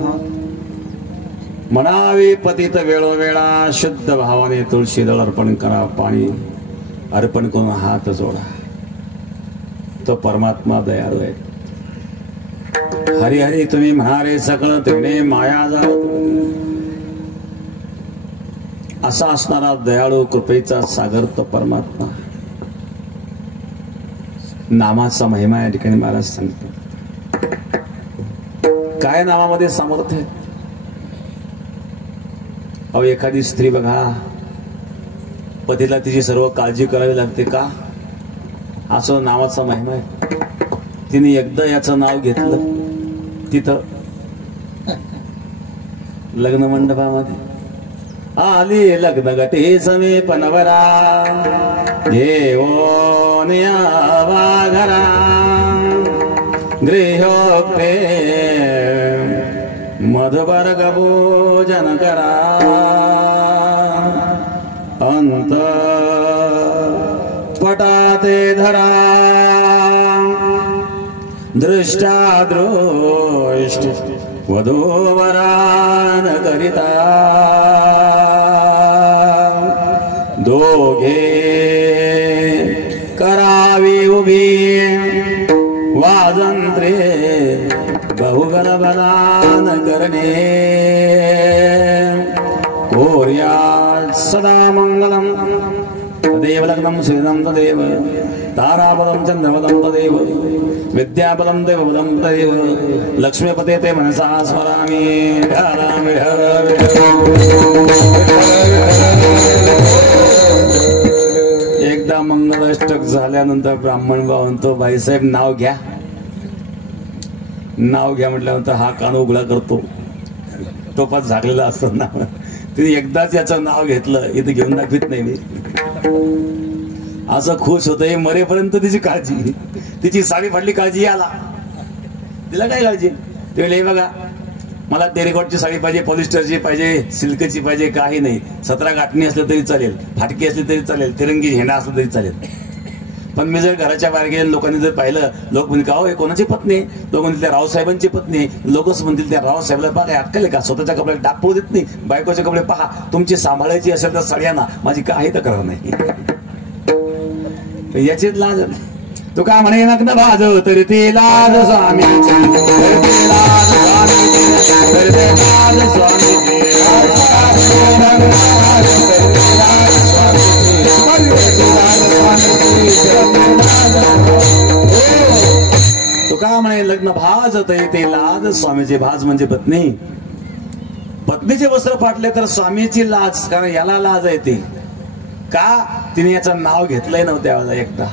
म्हणावे पतित वेळोवेळा, शुद्ध भावाने तुळशी दळ अर्पण करा, पाणी अर्पण करून हात जोडा. तो परमात्मा दयाळू आहे. हरी हरी तुम्ही म्हणारे सगळं तिने माया जाऊ. असा असणारा दयाळू कृपेचा सागर तो परमात्मा. नामाचा महिमा या ठिकाणी महाराज सांगतो. काय नामामध्ये सामर्थ्य आहे. अहो एखादी स्त्री बघा, पतीला तिची सर्व काळजी करावी लागते का? असं नावाचा महिमा आहे. तिने एकदा याचं नाव घेतलं, तिथं लग्न मंडपामध्ये आली लग्न गटे समीप नवरा घेऊन यावा घरा. गृहोक्ते मधुवर्ग भोजन करा. अंत पटाते धरा. दृष्टा दृष्ट वधूवरान करिता. दोघे करावी उभी वाजंत्रे बहुगल बलान करणे. कोर्या सदा मंगलम तदेव लग्नम श्रीदम तदेव. ताराबलं चंद्रबलं तदेव. विद्याबलं देवबलं तदेव. लक्ष्मीपते ते मनसा स्मरामि. एकदा मंगलाष्टक झाल्यानंतर ब्राह्मण भाव म्हणतो, बाईसाहेब नाव घ्या. नाव घ्या म्हटल्यानंतर हा कान उघडा करतो. टोपात झाकलेला असतो ना. तिने एकदाच याचं नाव घेतलं. इथे घेऊन दाखवित नाही मी. असं खुश होतंय. मरेपर्यंत तिची काळजी. तिची साडी फाडली काळजी आला. तिला काय काळजी? ते हे बघा, मला टेरिकॉटची साडी पाहिजे, पॉलिस्टरची पाहिजे, सिल्कची पाहिजे, काही नाही. 17 गाठणी असलं तरी चालेल, फाटकी असली तरी चालेल, तिरंगी झेंडा असला तरी चालेल. पण मी जर घराच्या बाहेर गेले, लोकांनी जर पाहिलं, लोक म्हणतील का हो हे कोणाची पत्नी? लोक म्हणतील त्या रावसाहेबांची पत्नी. लोकच म्हणतील त्या रावसाहेबला पहा अटकले का? स्वतःच्या कपड्यात डाग पडू देत नाही. बायकोचे कपडे पहा. तुमची सांभाळायची असेल तर साड्यांना, माझी काही तक्रार नाही. याचीच लाज. तू का म्हणे नग्न भाजव तरी ती लाज स्वामीची. तू का म्हणे लग्न भाज तरी ते लाज स्वामीची. भाज म्हणजे पत्नी. पत्नीचे वस्त्र फाटले तर स्वामीची लाज. कारण याला लाज आहे ती. का? तिने याचं नाव घेतलंय नव्हतं त्यावेळेला एकदा.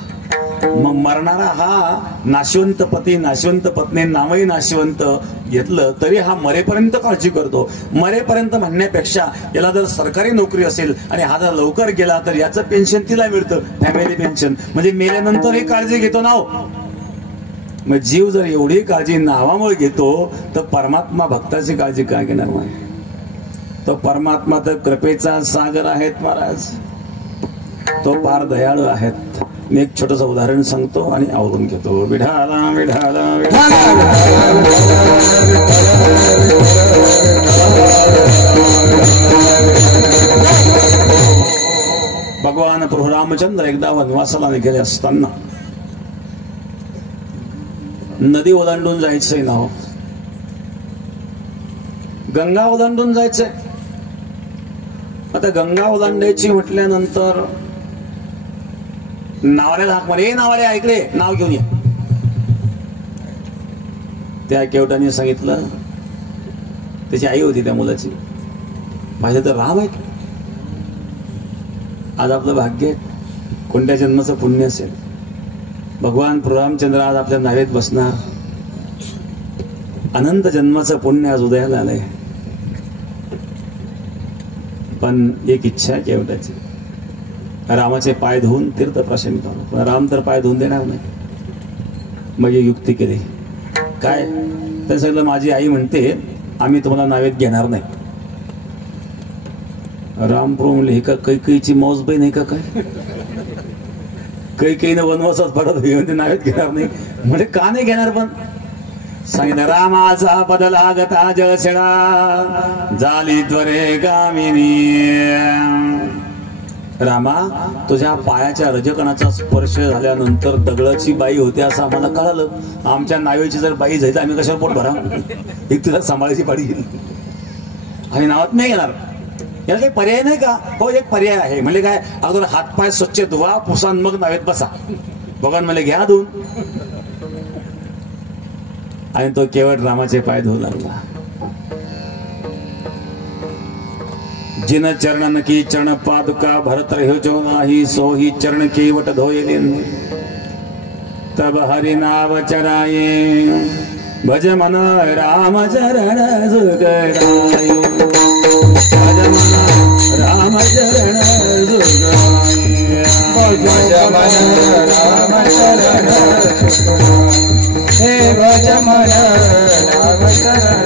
मग मरणारा हा नाशवंत पती, नाशवंत पत्नी, नावही नाशवंत घेतलं तरी हा मरेपर्यंत काळजी करतो. मरेपर्यंत म्हणण्यापेक्षा याला जर सरकारी नोकरी असेल आणि हा जर लवकर गेला तर याचं पेन्शन तिला मिळतं, फॅमिली पेन्शन. म्हणजे मेल्यानंतरही काळजी घेतो नाव. मग जीव जर एवढी काळजी नावामुळे घेतो तर परमात्मा भक्ताची काळजी काय घेणार नाही? तो परमात्मा तर कृपेचा सागर आहेत महाराज. तो पार दयाळू आहेत. मी एक छोटंसं उदाहरण सांगतो आणि आवरून घेतो. विठाला विठाला भगवान प्रभू रामचंद्र एकदा वनवासाला निघाले असताना नदी ओलांडून जायचंय ना हो. गंगा ओलांडून जायचंय. आता गंगा ओलांडायची म्हटल्यानंतर नावाऱ्याला हाक मारे, नावाऱ्या इकडे नाव घेऊन ये. त्या केवटाने सांगितलं, त्याची आई होती त्या मुलाची, पाहिजे तर राम आहे. आज आपलं भाग्य कोणत्या जन्माचं पुण्य असेल. भगवान रामचंद्र आज आपल्या नावेत बसणार. अनंत जन्माचं पुण्य आज उदयाला आलंय. पण एक इच्छा आहे केवटाची, रामाचे पाय धुवून तीर्थप्रशन करू. पण राम तर पाय धुवून देणार नाही. मग एक युक्ती केली. काय? तर सांगितलं, माझी आई म्हणते आम्ही तुम्हाला नावेत घेणार नाही. राम प्रभू म्हणले, हे का कैकेयीची मौज बहीण आहे का काय? कैकेयीनं वनवासात परत घेऊन ते नावेत घेणार नाही. म्हणजे का नाही घेणार? पण सांगितलं, रामाचा बदला गता जळसेडा झाली त्वरे गामिनी. रामा, तुझ्या पायाच्या रजकणाचा स्पर्श झाल्यानंतर दगडाची बाई होते असं आम्हाला कळालं. आमच्या नावेची जर बाई झाली तर आम्ही कशावर पोट भरा? एक तुला सांभाळायची पाडी येईल. आम्ही नावात नाही घेणार. याला काही पर्याय नाही का? हो, एक पर्याय आहे. म्हणजे काय, अगोदर हातपाय स्वच्छ धुवा, पुसान मग नावेत बसा. बघा मला घ्या धुवून. आणि तो केवळ रामाचे पाय धुवू लागला. जिन चरणन की चरण पादुका भरत रहो जो नाही, सो ही चरण केवट धोयले. तब हरि नाम चराये, भज मन राम चरण जुगरायो. भज मन राम चरण जुगरायो. भज मन राम चरण हे भज मन राम चरण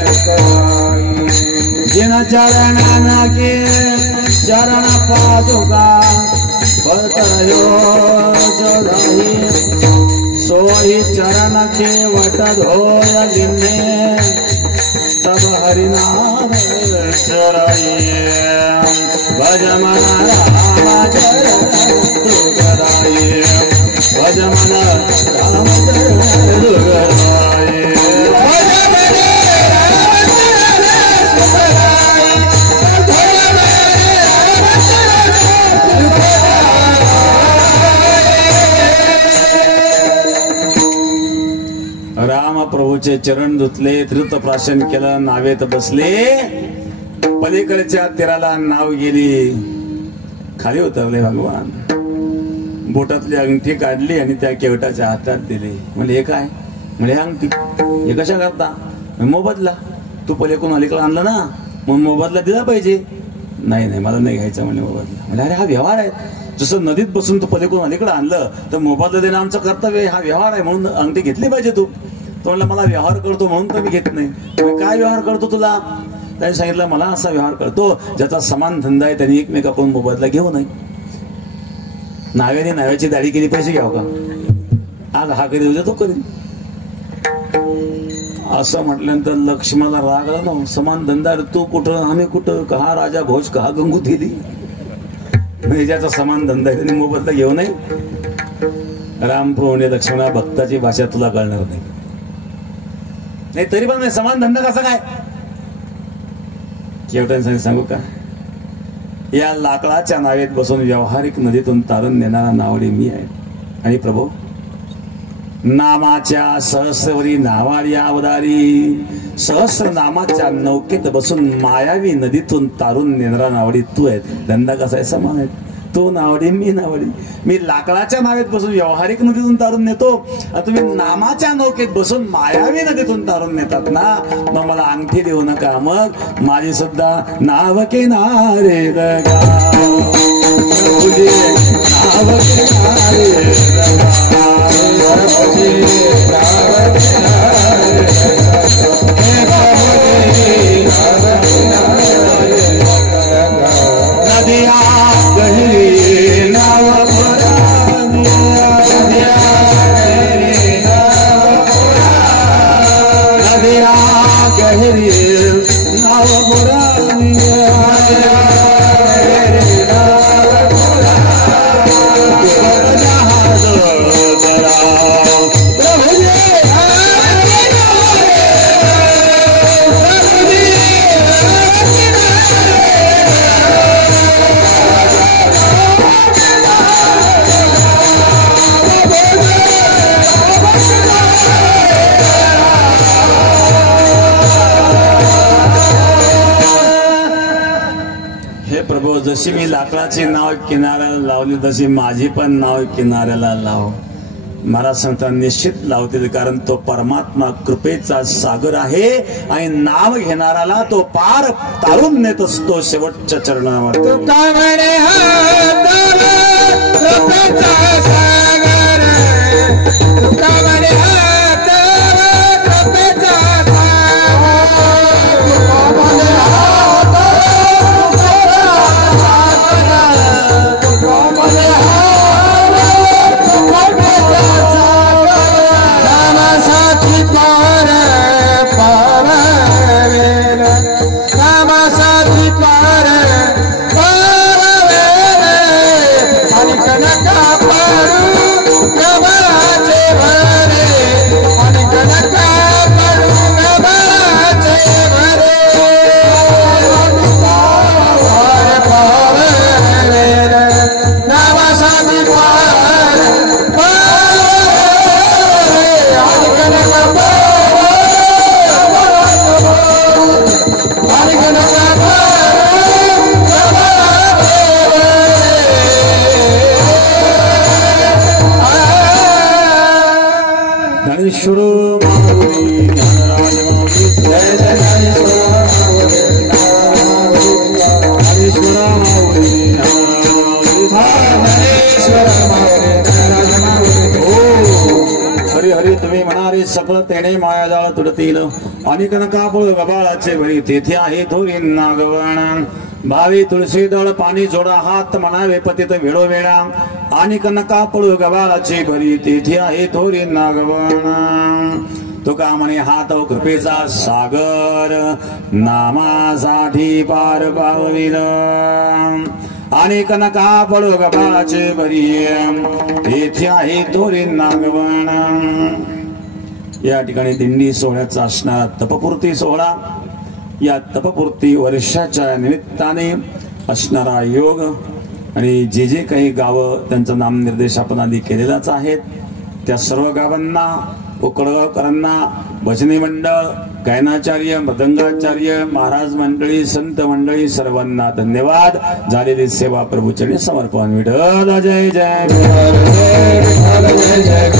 जुगरायो. जिन चरण के चरण पादुका भरत रहो जो नाही, सोही चरण के वट धोय लिने. तब हरिनाम चराये, भज मन राम चरण जुगराये. भज मन राम चरण जुगराये. राम प्रभूचे चरण धुतले, तीर्थप्राशन केलं, नावेत बसले. पलीकडच्या तीराला नाव गेली. खाली उतरले भगवान. बोटातली अंगठी काढली आणि त्या केवटाच्या हातात दिली. म्हणजे हे काय? म्हणजे अंगठी हे कशा करता? मोबदला. तू पलीकडून अलीकडे आणलं ना, मग मोबदला दिला पाहिजे. नाही नाही, मला नाही घ्यायचा म्हणे मोबदला. म्हणजे अरे हा व्यवहार आहे. जसं नदीत बसून तू पलीकडून अलीकडे आणलं तर मोबदला देणं आमचं कर्तव्य आहे. हा व्यवहार आहे म्हणून अंगठी घेतली पाहिजे. तू तो म्हणला मला व्यवहार करतो म्हणून तर मी घेत नाही. काय व्यवहार करतो तुला? त्याने सांगितलं मला असा व्यवहार करतो ज्याचा समान धंदा आहे त्यांनी एकमेकाकडून मोबदला घेऊ नये. नाव्याने नाव्याची दाढी केली, पैसे घ्यावं का? आज हा करी उद्या तो करीन असं म्हटल्यानंतर लक्ष्मणाला राग आला ना. समान धंदा, तू कुठं आम्ही कुठं, कहा राजा भोज कहा गंगू दिली. ज्याचा समान धंदा आहे त्यांनी मोबदला घेऊ नये. रामप्रभूने लक्ष्मणा, भक्ताची भाषा तुला कळणार नाही. नाही तरी पण समान धंदा कसा काय? केवटाने सांगू का? या लाकडाच्या नावेत बसून व्यावहारिक नदीतून तारून नेणारा नावडी मी आहे. आणि प्रभू, नामाच्या सहस्रवरी नावाडी अवतारी, सहस्र नामाच्या नौकेत बसून मायावी नदीतून तारून नेणारा नावडी तू आहे. धंदा कसा आहे? समान आहे. तो नावडी मी नावडी. मी लाकडाच्या नावेत बसून व्यावहारिक नदीतून तारून नेतो, तुम्ही नामाच्या नौकेत बसून मायावी नदीतून तारून नेतात ना. मग मला अंगठी देऊ नका. मग माझी सुद्धा नाव किनारे लगा, नाव किनारे लगा, नदिया गहरी नाव पुरानी, नदिया गहरी नाव पुरानी, नदिया गहरी नाव पुरानी, नदिया गहरी नाव पुरानी, जहाज चलाओ प्रभु जी. प्रभू, जशी मी लाकडाची नाव किनाऱ्याला लावली तशी माझी पण नाव किनाऱ्याला लाव. मला सांगता निश्चित लावतील, कारण तो परमात्मा कृपेचा सागर आहे आणि नाव घेणाऱ्याला तो पार तारून नेत असतो शेवटच्या चरणावर. ज्ञानेश्वर माऊली ज्ञानराज माऊली जय जय ज्ञानेश्वर माऊली ज्ञानेश्वर माऊली ज्ञानराज माऊली हरी हरी तुम्ही म्हणारे सकळ तेणे मायाजाळ तुडतील आणि कनकापूळ गबाळाचे भरी तेथे आहे थोरी नागवण भावी तुळशी दळ पाणी जोडा हात म्हणावे पतित वेळोवेळा आणि कनकापूळ गबाळाचे भरी तेथे आहे थोरी नागवण तुका म्हणे हात कृपेचा सागर नामासाठी पार पाविल आणि कनकापूळ गबाळाचे भरी तेथे आहे थोरी नागवण या ठिकाणी दिंडी सोहळ्याचा असणारा तपपूर्ती सोहळा या तपपूर्ती वर्षाच्या निमित्ताने असणारा योग आणि जे जे काही गावं त्यांचं नामनिर्देश आपण आधी केलेलाच आहेत त्या सर्व गावांना उकडगावकरांना भजनी मंडळ गायनाचार्य मृदंगाचार्य महाराज मंडळी संत मंडळी सर्वांना धन्यवाद झालेली सेवा प्रभूचरणी समर्पण विठ्ठल जय जय जय जय